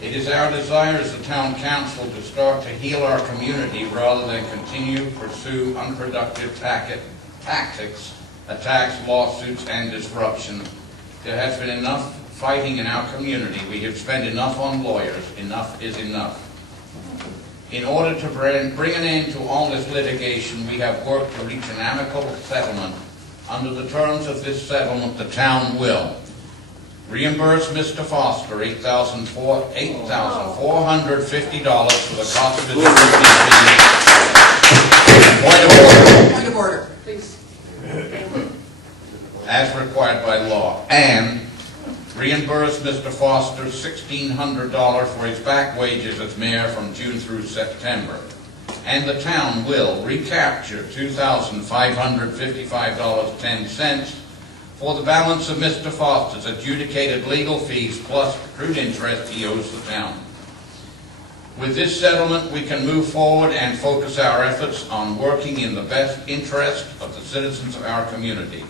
It is our desire as the town council to start to heal our community rather than continue to pursue unproductive tactics, attacks, lawsuits, and disruption. There has been enough fighting in our community. We have spent enough on lawyers. Enough is enough. In order to bring an end to all this litigation, we have worked to reach an amicable settlement. Under the terms of this settlement, the town will reimburse Mr. Foster $8,450 for the cost of his attorney. Point of order. Please. As required by law, and reimburse Mr. Foster $1,600 for his back wages as mayor from June through September. And the town will recapture $2,555.10 for the balance of Mr. Foster's adjudicated legal fees plus accrued interest he owes the town. With this settlement, we can move forward and focus our efforts on working in the best interest of the citizens of our community.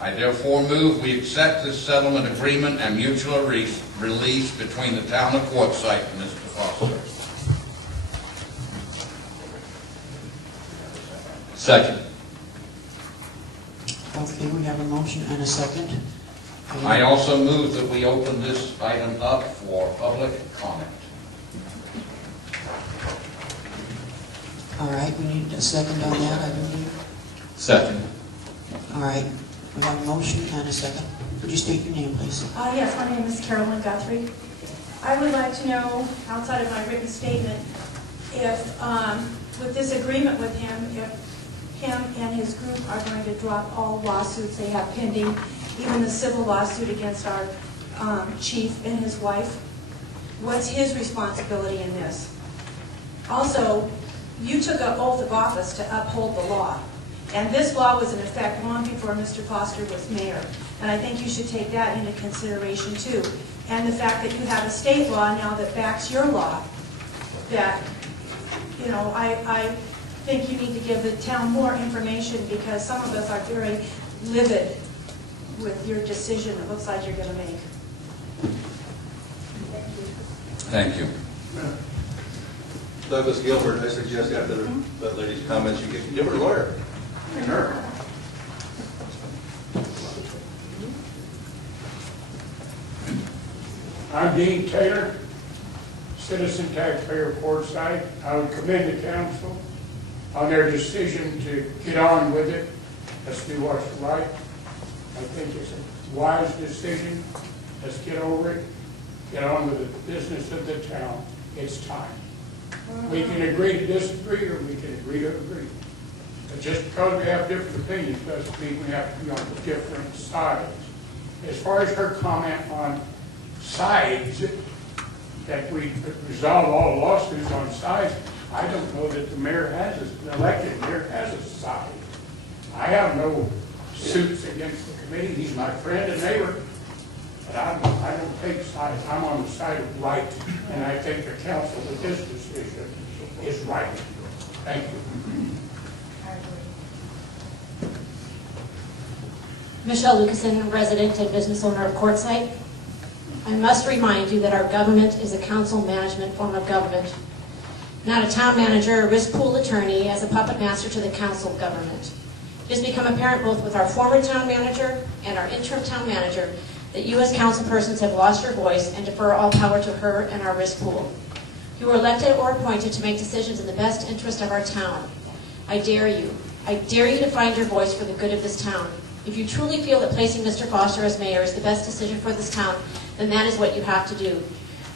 I therefore move we accept this settlement agreement and mutual release between the town of Quartzsite and Mr. Foster. Second. Okay, we have a motion and a second. I also move that we open this item up for public comment. All right, we need a second on that, I believe. Second. All right, we have a motion and a second. Would you state your name, please? Yes, my name is Carolyn Guthrie. I would like to know, outside of my written statement, if, with this agreement with him, if him and his group are going to drop all lawsuits they have pending, even the civil lawsuit against our chief and his wife. What's his responsibility in this? Also, you took an oath of office to uphold the law. And this law was in effect long before Mr. Foster was mayor. And I think you should take that into consideration too. And the fact that you have a state law now that backs your law, that, you know, I think you need to give the town more information because some of us are very livid with your decision it looks like you're going to make. Thank you. Douglas Gilbert, I suggest after that lady's comments, you give her a lawyer. Sure. I'm Dean Taylor. citizen taxpayer of Quartzsite, I would commend the council on their decision to get on with it. Let's do what's right. I think it's a wise decision. Let's get over it, get on with the business of the town. It's time. We can agree to disagree, or we can agree to agree. But just because we have different opinions doesn't mean we have to be on the different sides. As far as her comment on sides, that we resolve all lawsuits on sides, I don't know that the mayor has, the elected mayor has a side. I have no suits against the committee. He's my friend and neighbor. But I don't take sides. I'm on the side of right. And I think the council with this decision is right. Thank you. Michelle Lucasen, resident and business owner of Quartzsite. I must remind you that our government is a council management form of government, not a town manager or risk pool attorney as a puppet master to the council government. It has become apparent both with our former town manager and our interim town manager that you as council persons have lost your voice and defer all power to her and our risk pool. You were elected or appointed to make decisions in the best interest of our town. I dare you to find your voice for the good of this town. If you truly feel that placing Mr. Foster as mayor is the best decision for this town, then that is what you have to do.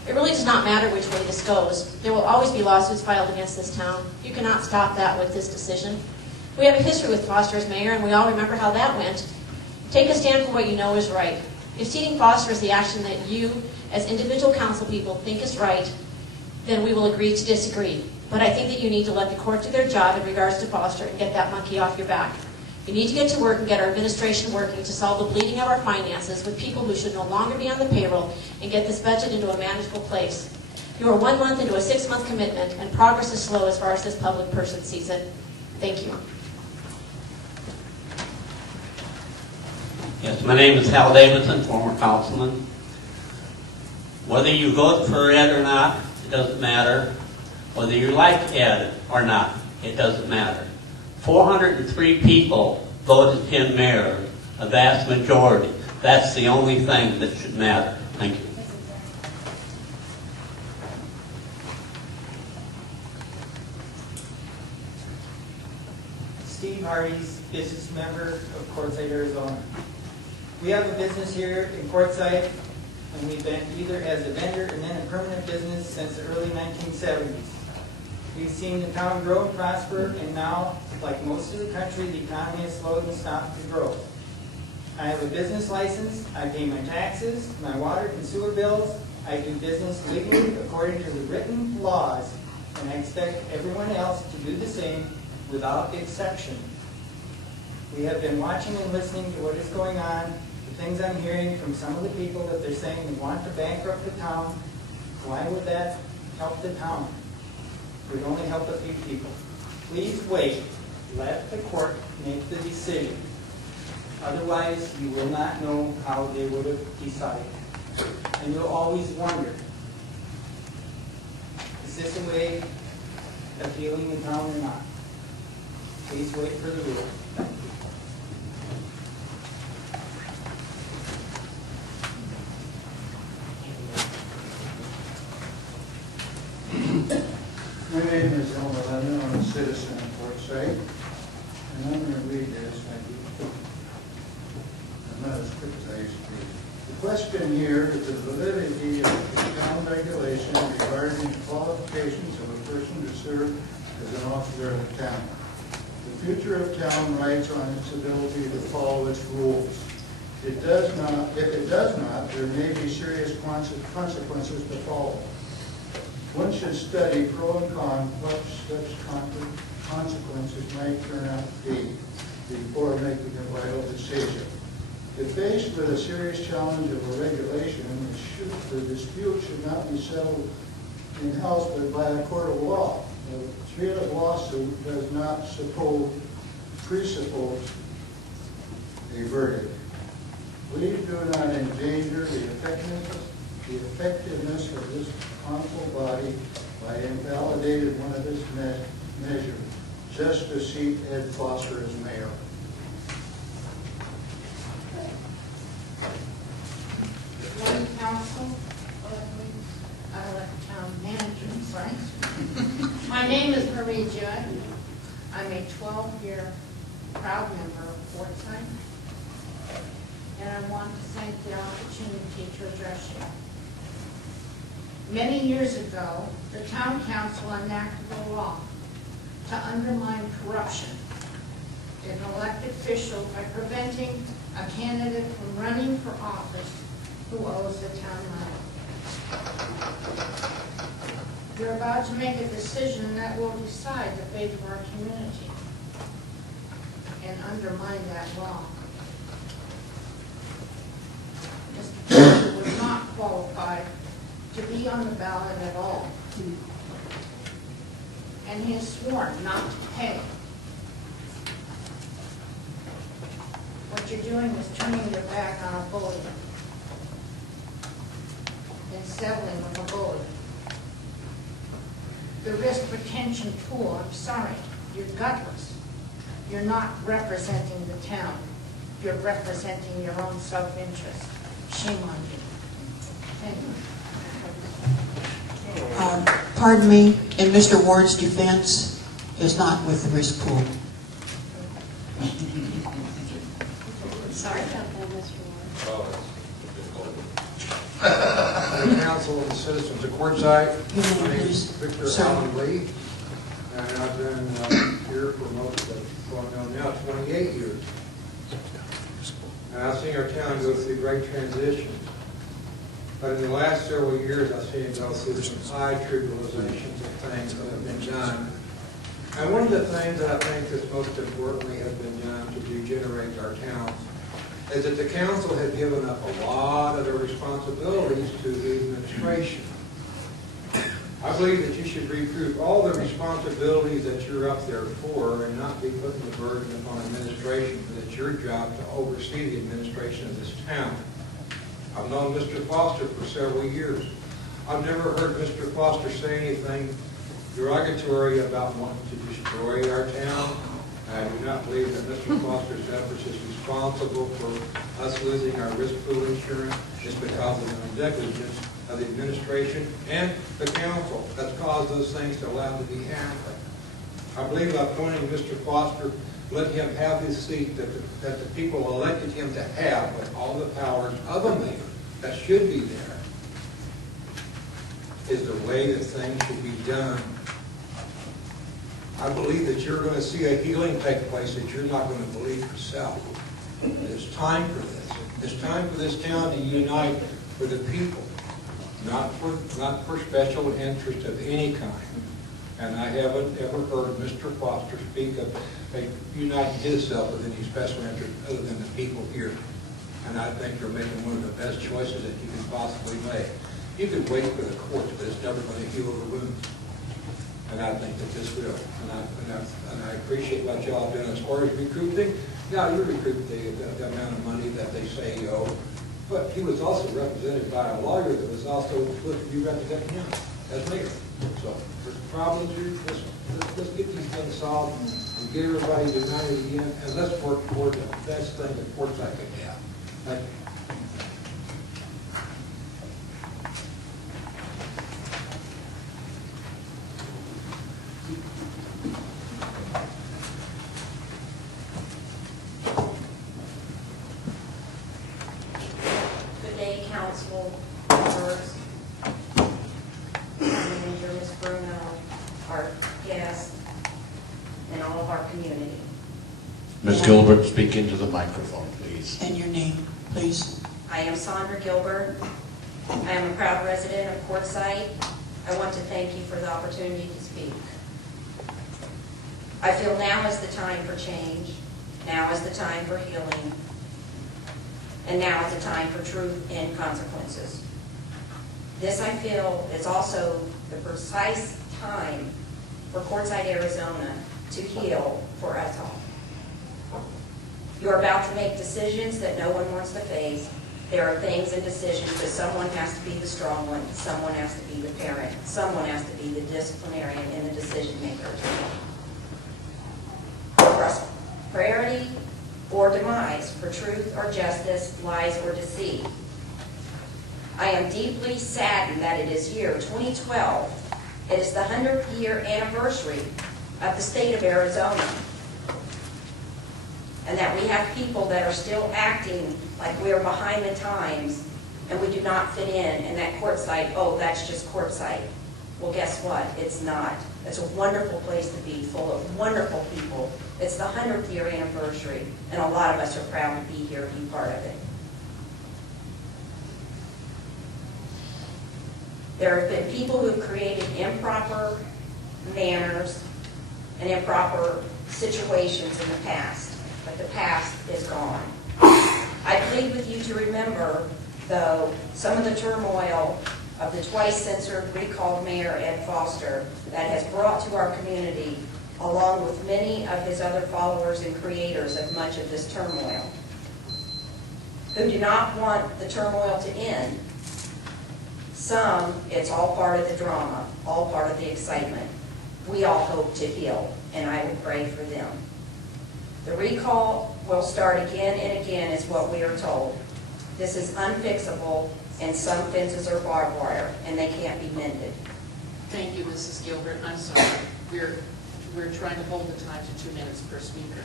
It really does not matter which way this goes. There will always be lawsuits filed against this town. You cannot stop that with this decision. We have a history with Foster as mayor, and we all remember how that went. Take a stand for what you know is right. If seating Foster is the action that you, as individual council people, think is right, then we will agree to disagree. But I think that you need to let the court do their job in regards to Foster and get that monkey off your back. We need to get to work and get our administration working to solve the bleeding of our finances with people who should no longer be on the payroll and get this budget into a manageable place. You are 1 month into a 6-month commitment, and progress is slow as far as this public person sees it. Thank you. Yes, my name is Hal Davidson, former councilman. Whether you vote for Ed or not, it doesn't matter. Whether you like Ed or not, it doesn't matter. 403 people voted him mayor, a vast majority. That's the only thing that should matter. Thank you. Steve Hardy's business member of Quartzsite, Arizona. We have a business here in Quartzsite, and we've been either as a vendor and then a permanent business since the early 1970s. We've seen the town grow and prosper, and now, like most of the country, the economy has slowed and stopped to grow. I have a business license, I pay my taxes, my water and sewer bills, I do business legally according to the written laws, and I expect everyone else to do the same without exception. We have been watching and listening to what is going on, the things I'm hearing from some of the people that they're saying they want to bankrupt the town. Why would that help the town? It would only help a few people. Please wait. Let the court make the decision. Otherwise, you will not know how they would have decided. And you'll always wonder, is this a way of healing the town or not? Please wait for the rule. Thank you. My name is Elmer Lennon. I'm a citizen of Quartzsite, and I'm going to read this. I'm not as quick as I used to be. The question here is the validity of town regulation regarding the qualifications of a person to serve as an officer of the town. The future of town rides on its ability to follow its rules. If it does not, there may be serious consequences to follow. One should study pro and con what such consequences might turn out to be before making a vital decision. If faced with a serious challenge of a regulation, the dispute should not be settled in-house but by a court of law. A treated lawsuit does not presuppose a verdict. Please do not endanger the effectiveness of this honorable body by invalidating one of this measure just to seat Ed Foster as mayor. Good morning, council. 12-year proud member of Quartzsite, and I want to thank the opportunity to address you. Many years ago, the town council enacted a law to undermine corruption in elected officials by preventing a candidate from running for office who owes the town money. You're about to make a decision that will decide the fate of our community and undermine that law. Mr. Foster was not qualified to be on the ballot at all. And he has sworn not to pay. What you're doing is turning your back on a bully and settling with a bully. The risk retention tool, I'm sorry, you're gutless. You're not representing the town. You're representing your own self-interest. Shame on you. Thank you. Pardon me, in Mr. Ward's defense, is not with the risk pool. Sorry about that, Mr. Ward. The Council of the Citizens of Quartzsite. My name is Victor Allen Lee, and I've been here for most of, going on now, 28 years. And I've seen our town go through great transitions. But in the last several years, I've seen it go through some high tribulations of things that have been done. And one of the things that I think is most importantly has been done to regenerate our towns is that the council has given up a lot of their responsibilities to the administration. I believe that you should recoup all the responsibilities that you're up there for and not be putting the burden upon administration, because it's your job to oversee the administration of this town. I've known Mr. Foster for several years. I've never heard Mr. Foster say anything derogatory about wanting to destroy our town. I do not believe that Mr. Foster's efforts is responsible for us losing our risk pool insurance just because of the negligence of the administration and the council that's caused those things to allow to be happening. I believe by appointing Mr. Foster, let him have his seat that the people elected him to have with all the powers of a mayor that should be there, is the way that things should be done. I believe that you're going to see a healing take place that you're not going to believe yourself. It's time for this. It's time for this town to unite for the people, not for special interest of any kind. And I haven't ever heard Mr. Foster speak of uniting himself with any special interest other than the people here. And I think you're making one of the best choices that you can possibly make. You can wait for the courts, but it's never going to heal the wounds. And I think that this will. And I appreciate what y'all have done as far as recruiting. Yeah, you recruit the amount of money that they say you owe. But he was also represented by a lawyer that was also supposed to be representing him as mayor. So there's problems here. Let's get these things solved and get everybody united again, and let's work toward the best thing that Quartzsite can have. Thank you. Good day, council members, manager, Ms. Bruno, our guests, and all of our community. Ms. Gilbert, speak into the microphone, please. And your name, please. I am Sandra Gilbert. I am a proud resident of Quartzsite. I want to thank you for the opportunity to speak. I feel now is the time for change. Now is the time for healing. And now is the time for truth and consequences. This, I feel, is also the precise time for Quartzsite, Arizona to heal for us all. You're about to make decisions that no one wants to face. There are things and decisions that someone has to be the strong one, someone has to be the parent, someone has to be the disciplinarian and the decision maker. Prosperity or demise, for truth or justice, lies or deceit. I am deeply saddened that it is year 2012. It is the 100th year anniversary of the state of Arizona and that we have people that are still acting like we are behind the times and we do not fit in, and that Quartzsite, oh, that's just Quartzsite. Well, guess what? It's not. It's a wonderful place to be, full of wonderful people. It's the 100th year anniversary, and a lot of us are proud to be here, be part of it. There have been people who have created improper manners and improper situations in the past, but the past is gone. I plead with you to remember, though, some of the turmoil of the twice-censored, recalled Mayor Ed Foster that has brought to our community, along with many of his other followers and creators of much of this turmoil, who do not want the turmoil to end. Some, it's all part of the drama, all part of the excitement. We all hope to heal, and I will pray for them. The recall will start again and again, is what we are told. This is unfixable, and some fences are barbed wire, and they can't be mended. Thank you, Mrs. Gilbert. I'm sorry. We're trying to hold the time to 2 minutes per speaker.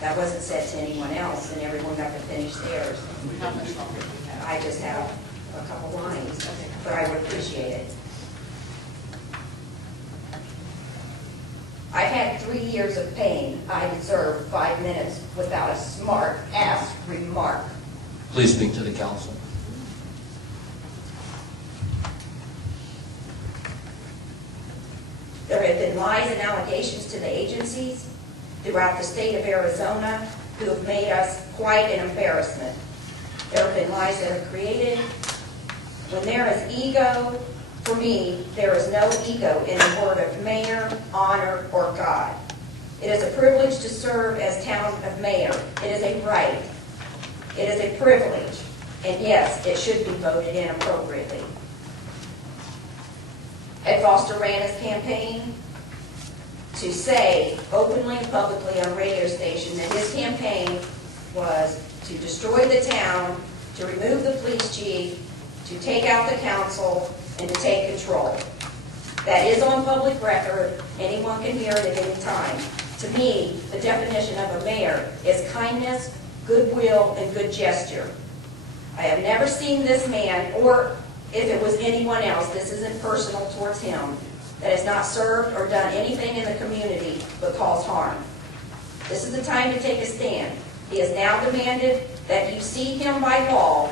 That wasn't said to anyone else, and everyone got to finish theirs. How much longer do we have? I just have a couple lines, but I would appreciate it. I've had 3 years of pain. I deserve 5 minutes without a smart-ass remark. Please speak to the council. There have been lies and allegations to the agencies throughout the state of Arizona who have made us quite an embarrassment. There have been lies that are created. When there is ego, for me, there is no ego in the word of mayor, honor, or God. It is a privilege to serve as town of mayor. It is a right. It is a privilege. And yes, it should be voted in appropriately. Ed Foster ran his campaign to say openly and publicly on a radio station that his campaign was to destroy the town, to remove the police chief, to take out the council, and to take control. That is on public record. Anyone can hear it at any time. To me, the definition of a mayor is kindness, goodwill, and good gesture. I have never seen this man, or if it was anyone else, this isn't personal towards him, that has not served or done anything in the community but caused harm. This is the time to take a stand. He has now demanded that you see him by law.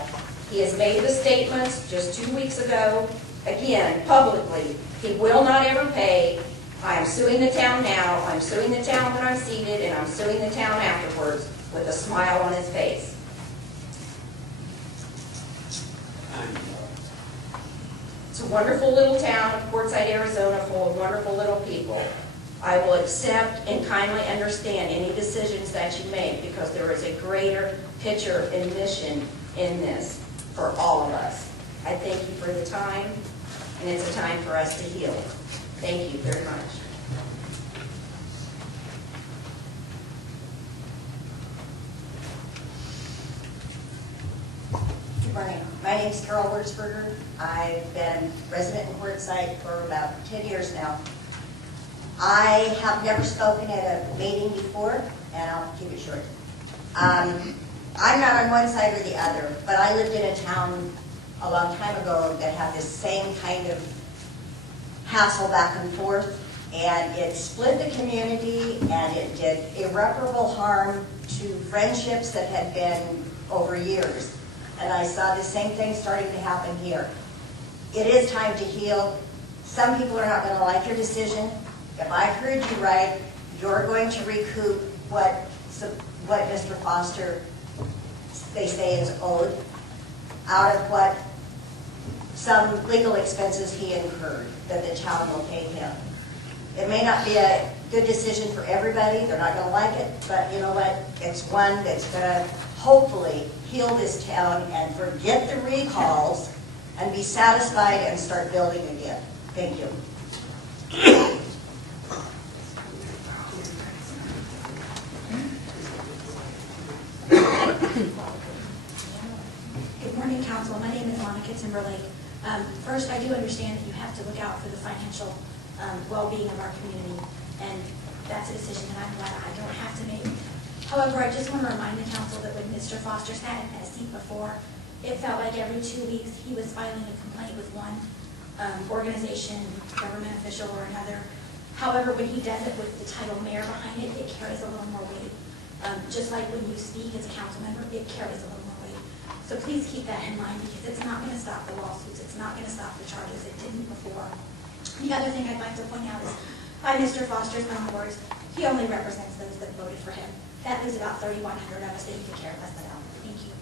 He has made the statements just 2 weeks ago, again, publicly. He will not ever pay. I am suing the town now. I'm suing the town when I'm seated, and I'm suing the town afterwards with a smile on his face. It's a wonderful little town of Quartzsite, Arizona, full of wonderful little people. I will accept and kindly understand any decisions that you make, because there is a greater picture and mission in this for all of us. I thank you for the time, and it's a time for us to heal. Thank you very much. Good morning. My name is Carol Wurzberger. I've been resident in Quartzsite for about 10 years now. I have never spoken at a meeting before, and I'll keep it short. I'm not on one side or the other, but I lived in a town a long time ago that had this same kind of hassle back and forth, and it split the community, and it did irreparable harm to friendships that had been over years. And I saw the same thing starting to happen here. It is time to heal. Some people are not going to like your decision. If I heard you right, you're going to recoup what Mr. Foster, they say, is owed out of what some legal expenses he incurred that the town will pay him. It may not be a good decision for everybody. They're not going to like it, but you know what? It's one that's going to hopefully heal this town and forget the recalls and be satisfied and start building again. Thank you. Good morning, Council. My name is Monica Timberlake. First, I do understand that you have to look out for the financial well-being of our community, and that that's a decision that I'm glad I don't have to make. However, I just want to remind the council that when Mr. Foster sat in that seat before, it felt like every 2 weeks he was filing a complaint with one organization, government official, or another. However, when he does it with the title mayor behind it, it carries a little more weight. Just like when you speak as a council member, it carries a little more weight. So please keep that in mind, because it's not going to stop the lawsuits. It's not going to stop the charges. It didn't before. The other thing I'd like to point out is, by Mr. Foster's own words, he only represents those that voted for him. That leaves about 3,100 of us that he could care less about. Thank you.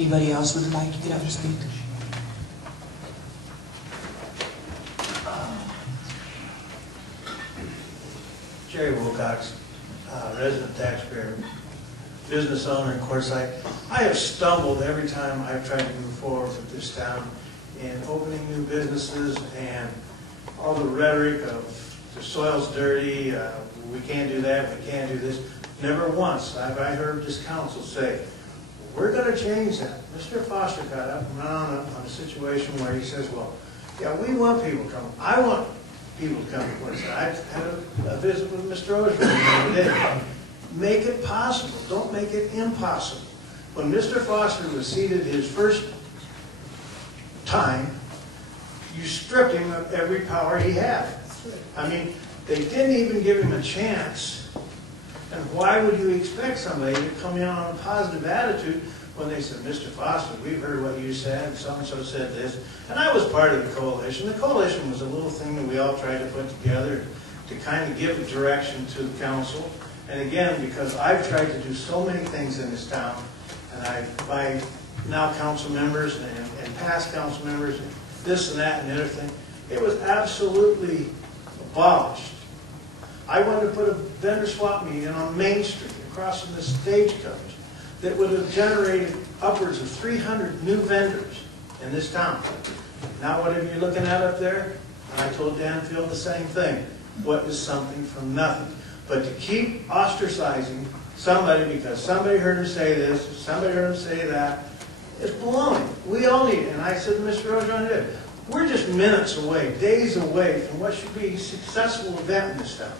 Anybody else would like to get up and speak? Jerry Wilcox, resident taxpayer, business owner in Quartzsite. I have stumbled every time I've tried to move forward with this town in opening new businesses, and all the rhetoric of the soil's dirty, we can't do that, we can't do this. Never once have I heard this council say, we're going to change that. Mr. Foster got up and went on a situation where he says, well, yeah, we want people to come. I want people to come to Quartzsite. I had a visit with Mr. Osborne the other day. Make it possible. Don't make it impossible. When Mr. Foster was seated his first time, you stripped him of every power he had. I mean, they didn't even give him a chance. And why would you expect somebody to come in on a positive attitude when they said, Mr. Foster, we've heard what you said, and so-and-so said this. And I was part of the coalition. The coalition was a little thing that we all tried to put together to kind of give a direction to the council. And again, because I've tried to do so many things in this town, and by now council members and past council members, and this and that and the other thing, it was absolutely abolished. I wanted to put a vendor swap meeting on Main Street across from the stagecoach that would have generated upwards of 300 new vendors in this town. Now what are you looking at up there? And I told Danfield the same thing. What is something from nothing? But to keep ostracizing somebody because somebody heard him say this, or somebody heard him say that, it's baloney. We all need it. And I said to Mr. Ojon, we're just minutes away, days away from what should be a successful event in this town.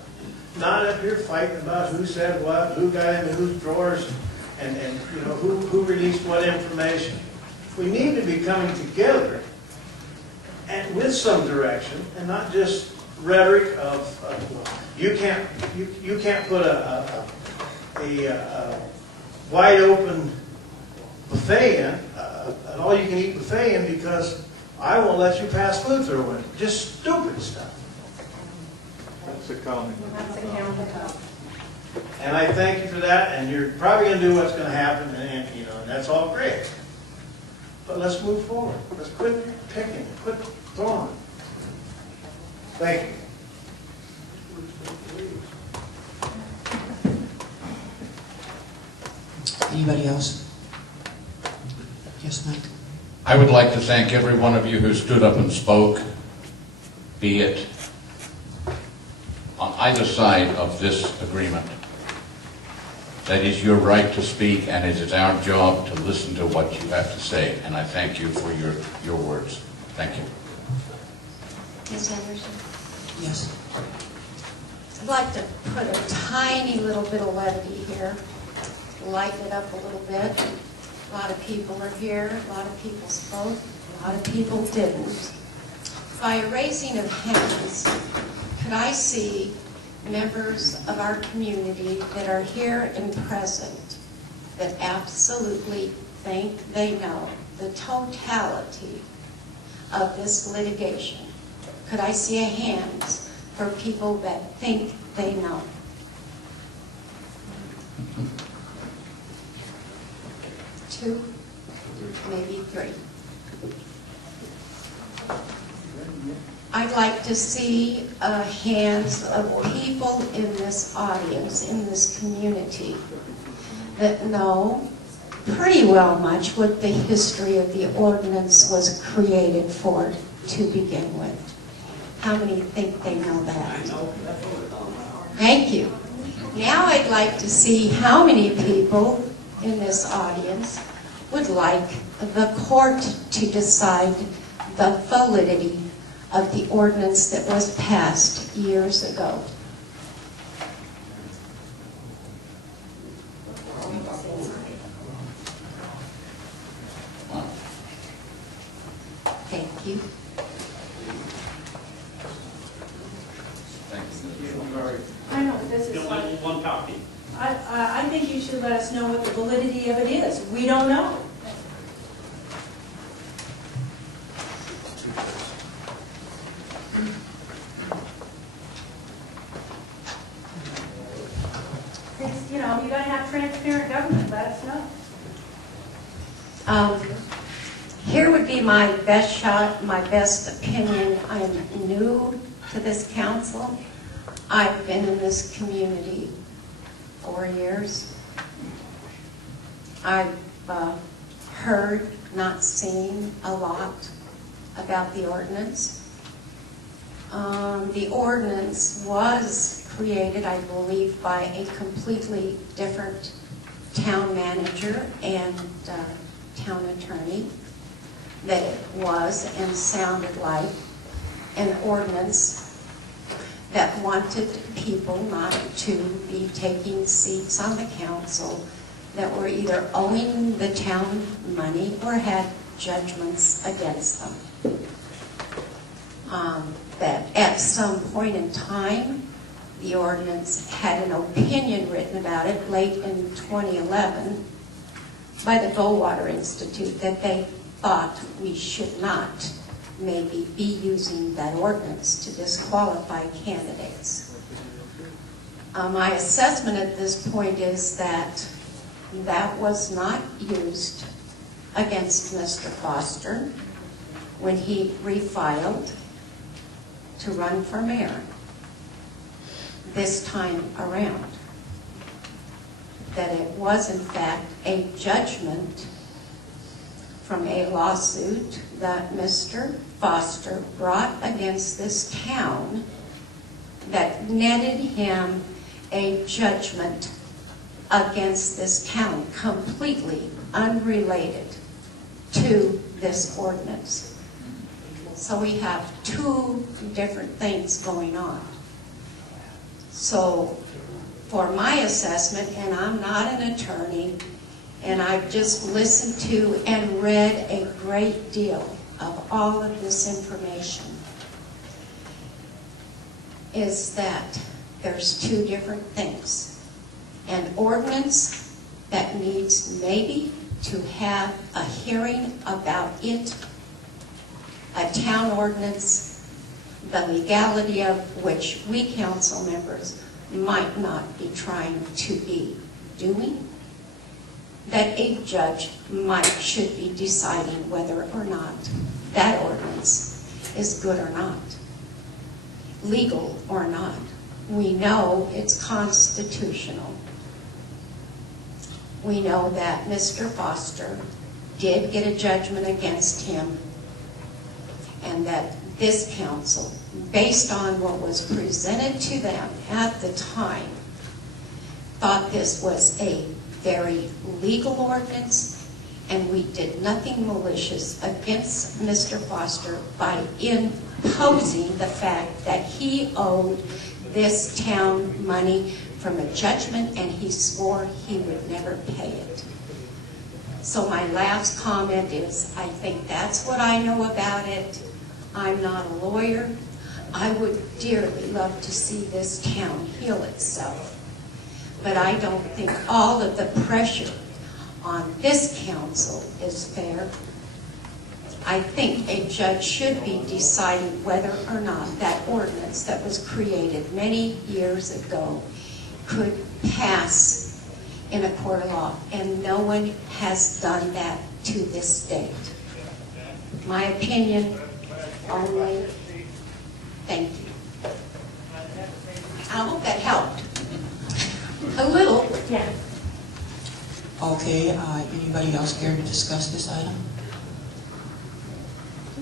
Not up here fighting about who said what, who got into whose drawers, and you know who released what information. We need to be coming together and with some direction, and not just rhetoric of you can't put a wide open buffet in, an all you can eat buffet in, because I won't let you pass food through it. Just stupid stuff. That's a comment. And I thank you for that, and you're probably going to do what's going to happen, and you know, and that's all great. But let's move forward. Let's quit picking, quit throwing. Thank you. Anybody else? Yes, Mike. I would like to thank every one of you who stood up and spoke, be it on either side of this agreement. That is your right to speak, and it is our job to listen to what you have to say. And I thank you for your words. Thank you. Ms. Anderson? Yes. I'd like to put a tiny little bit of levity here, lighten it up a little bit. A lot of people are here, a lot of people spoke, a lot of people didn't. By a raising of hands, could I see members of our community that are here and present that absolutely think they know the totality of this litigation? Could I see a hands for people that think they know? Two, maybe three. I'd like to see hands of people in this audience, in this community, that know pretty well much what the history of the ordinance was created for to begin with. How many think they know that? Thank you. Now I'd like to see how many people in this audience would like the court to decide the validity of the ordinance that was passed years ago. Thank you. I know, but this is like, one copy. I think you should let us know what the validity of it is. We don't know. It's, you know, you gotta have transparent government, let us know. Here would be my best shot, my best opinion. I'm new to this council. I've been in this community 4 years. I've heard, not seen a lot about the ordinance. The ordinance was created, I believe, by a completely different town manager and town attorney. That it was and sounded like an ordinance that wanted people not to be taking seats on the council that were either owing the town money or had judgments against them. That at some point in time, the ordinance had an opinion written about it late in 2011 by the Goldwater Institute that they thought we should not maybe be using that ordinance to disqualify candidates. My assessment at this point is that that was not used against Mr. Foster when he refiled to run for mayor this time around. That it was in fact a judgment from a lawsuit that Mr. Foster brought against this town that netted him a judgment against this town, completely unrelated to this ordinance. So we have two different things going on. So for my assessment, and I'm not an attorney, and I've just listened to and read a great deal of all of this information, is that there's two different things. An ordinance that needs maybe to have a hearing about it, a town ordinance, the legality of which we council members might not be trying to be doing, that a judge should be deciding whether or not that ordinance is good or not, legal or not. We know it's constitutional. We know that Mr. Foster did get a judgment against him, and that this council, based on what was presented to them at the time, thought this was a very legal ordinance, and we did nothing malicious against Mr. Foster by imposing the fact that he owed this town money from a judgment and he swore he would never pay it. So my last comment is, I think that's what I know about it. I'm not a lawyer. I would dearly love to see this town heal itself. But I don't think all of the pressure on this council is fair. I think a judge should be deciding whether or not that ordinance that was created many years ago could pass in a court of law, and no one has done that to this date. My opinion only. Thank you. I hope that helped. A little. Yeah. Okay, anybody else care to discuss this item?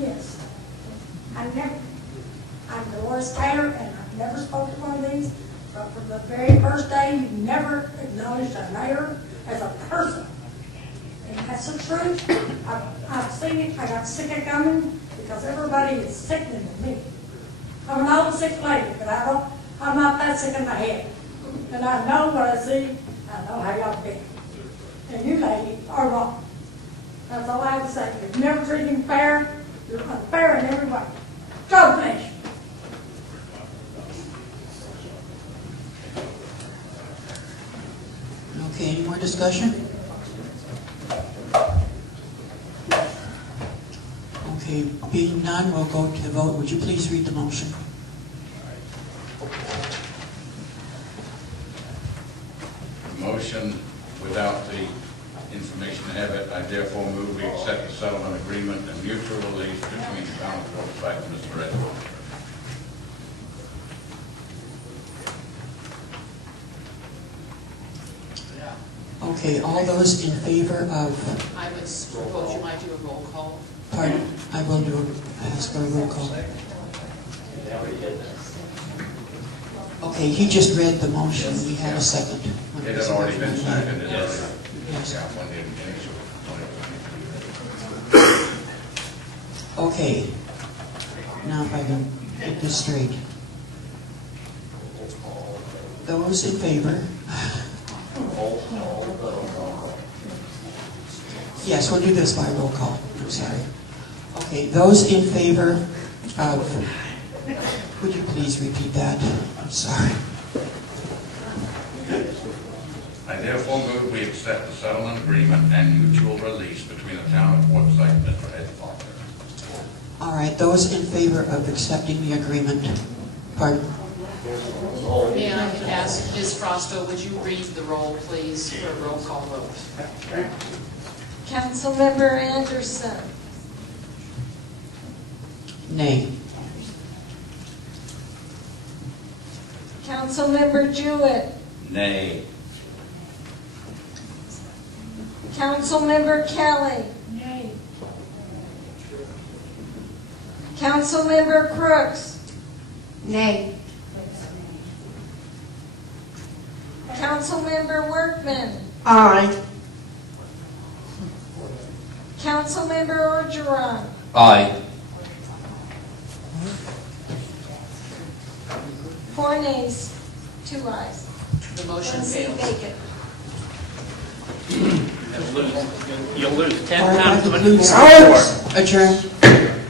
Yes. I'm Dolores Taylor, and I've never spoken to one of these, but from the very first day, you've never acknowledged a mayor as a person. And that's That's the truth. I've seen it, I got sick of coming because everybody is sickening to me. I'm an old sick lady, but I'm not that sick in my head. And I know what I see, I know how y'all feel. And you lady are wrong. That's all I have to say. You've never treated him fair, you're unfair in every way. God bless you. Okay, any more discussion? Okay, being none, we'll go to the vote. Would you please read the motion? Motion without the information ahead of it, I therefore move we accept the settlement agreement and mutual release between the town of Forsyth and Mr. Edwards. Okay, all those in favor of, I would propose you might do a roll call. pardon, I will ask for a roll call. Okay, he just read the motion, we had a second. It had already been seconded. Yes. Okay, now if I can get this straight. Those in favor? Yes, we'll do this by roll call. I'm sorry. Okay, those in favor of, would you please repeat that? I'm sorry. I therefore move we accept the settlement agreement and mutual release between the town of Forsyth and Mr. Ed Faulkner. All right, those in favor of accepting the agreement, pardon? May I ask Ms. Frosto, would you read the roll, please, for a roll call vote? Councilmember Anderson. Nay. Councilmember Jewett. Nay. Councilmember Kelly. Nay. Councilmember Crooks. Nay. Councilmember Workman. Aye. Councilmember Orgeron. Aye. 4 nays, 2 ayes. The motion One seat fails. vacant. You'll lose 10 All right, times that what concludes you adjourn.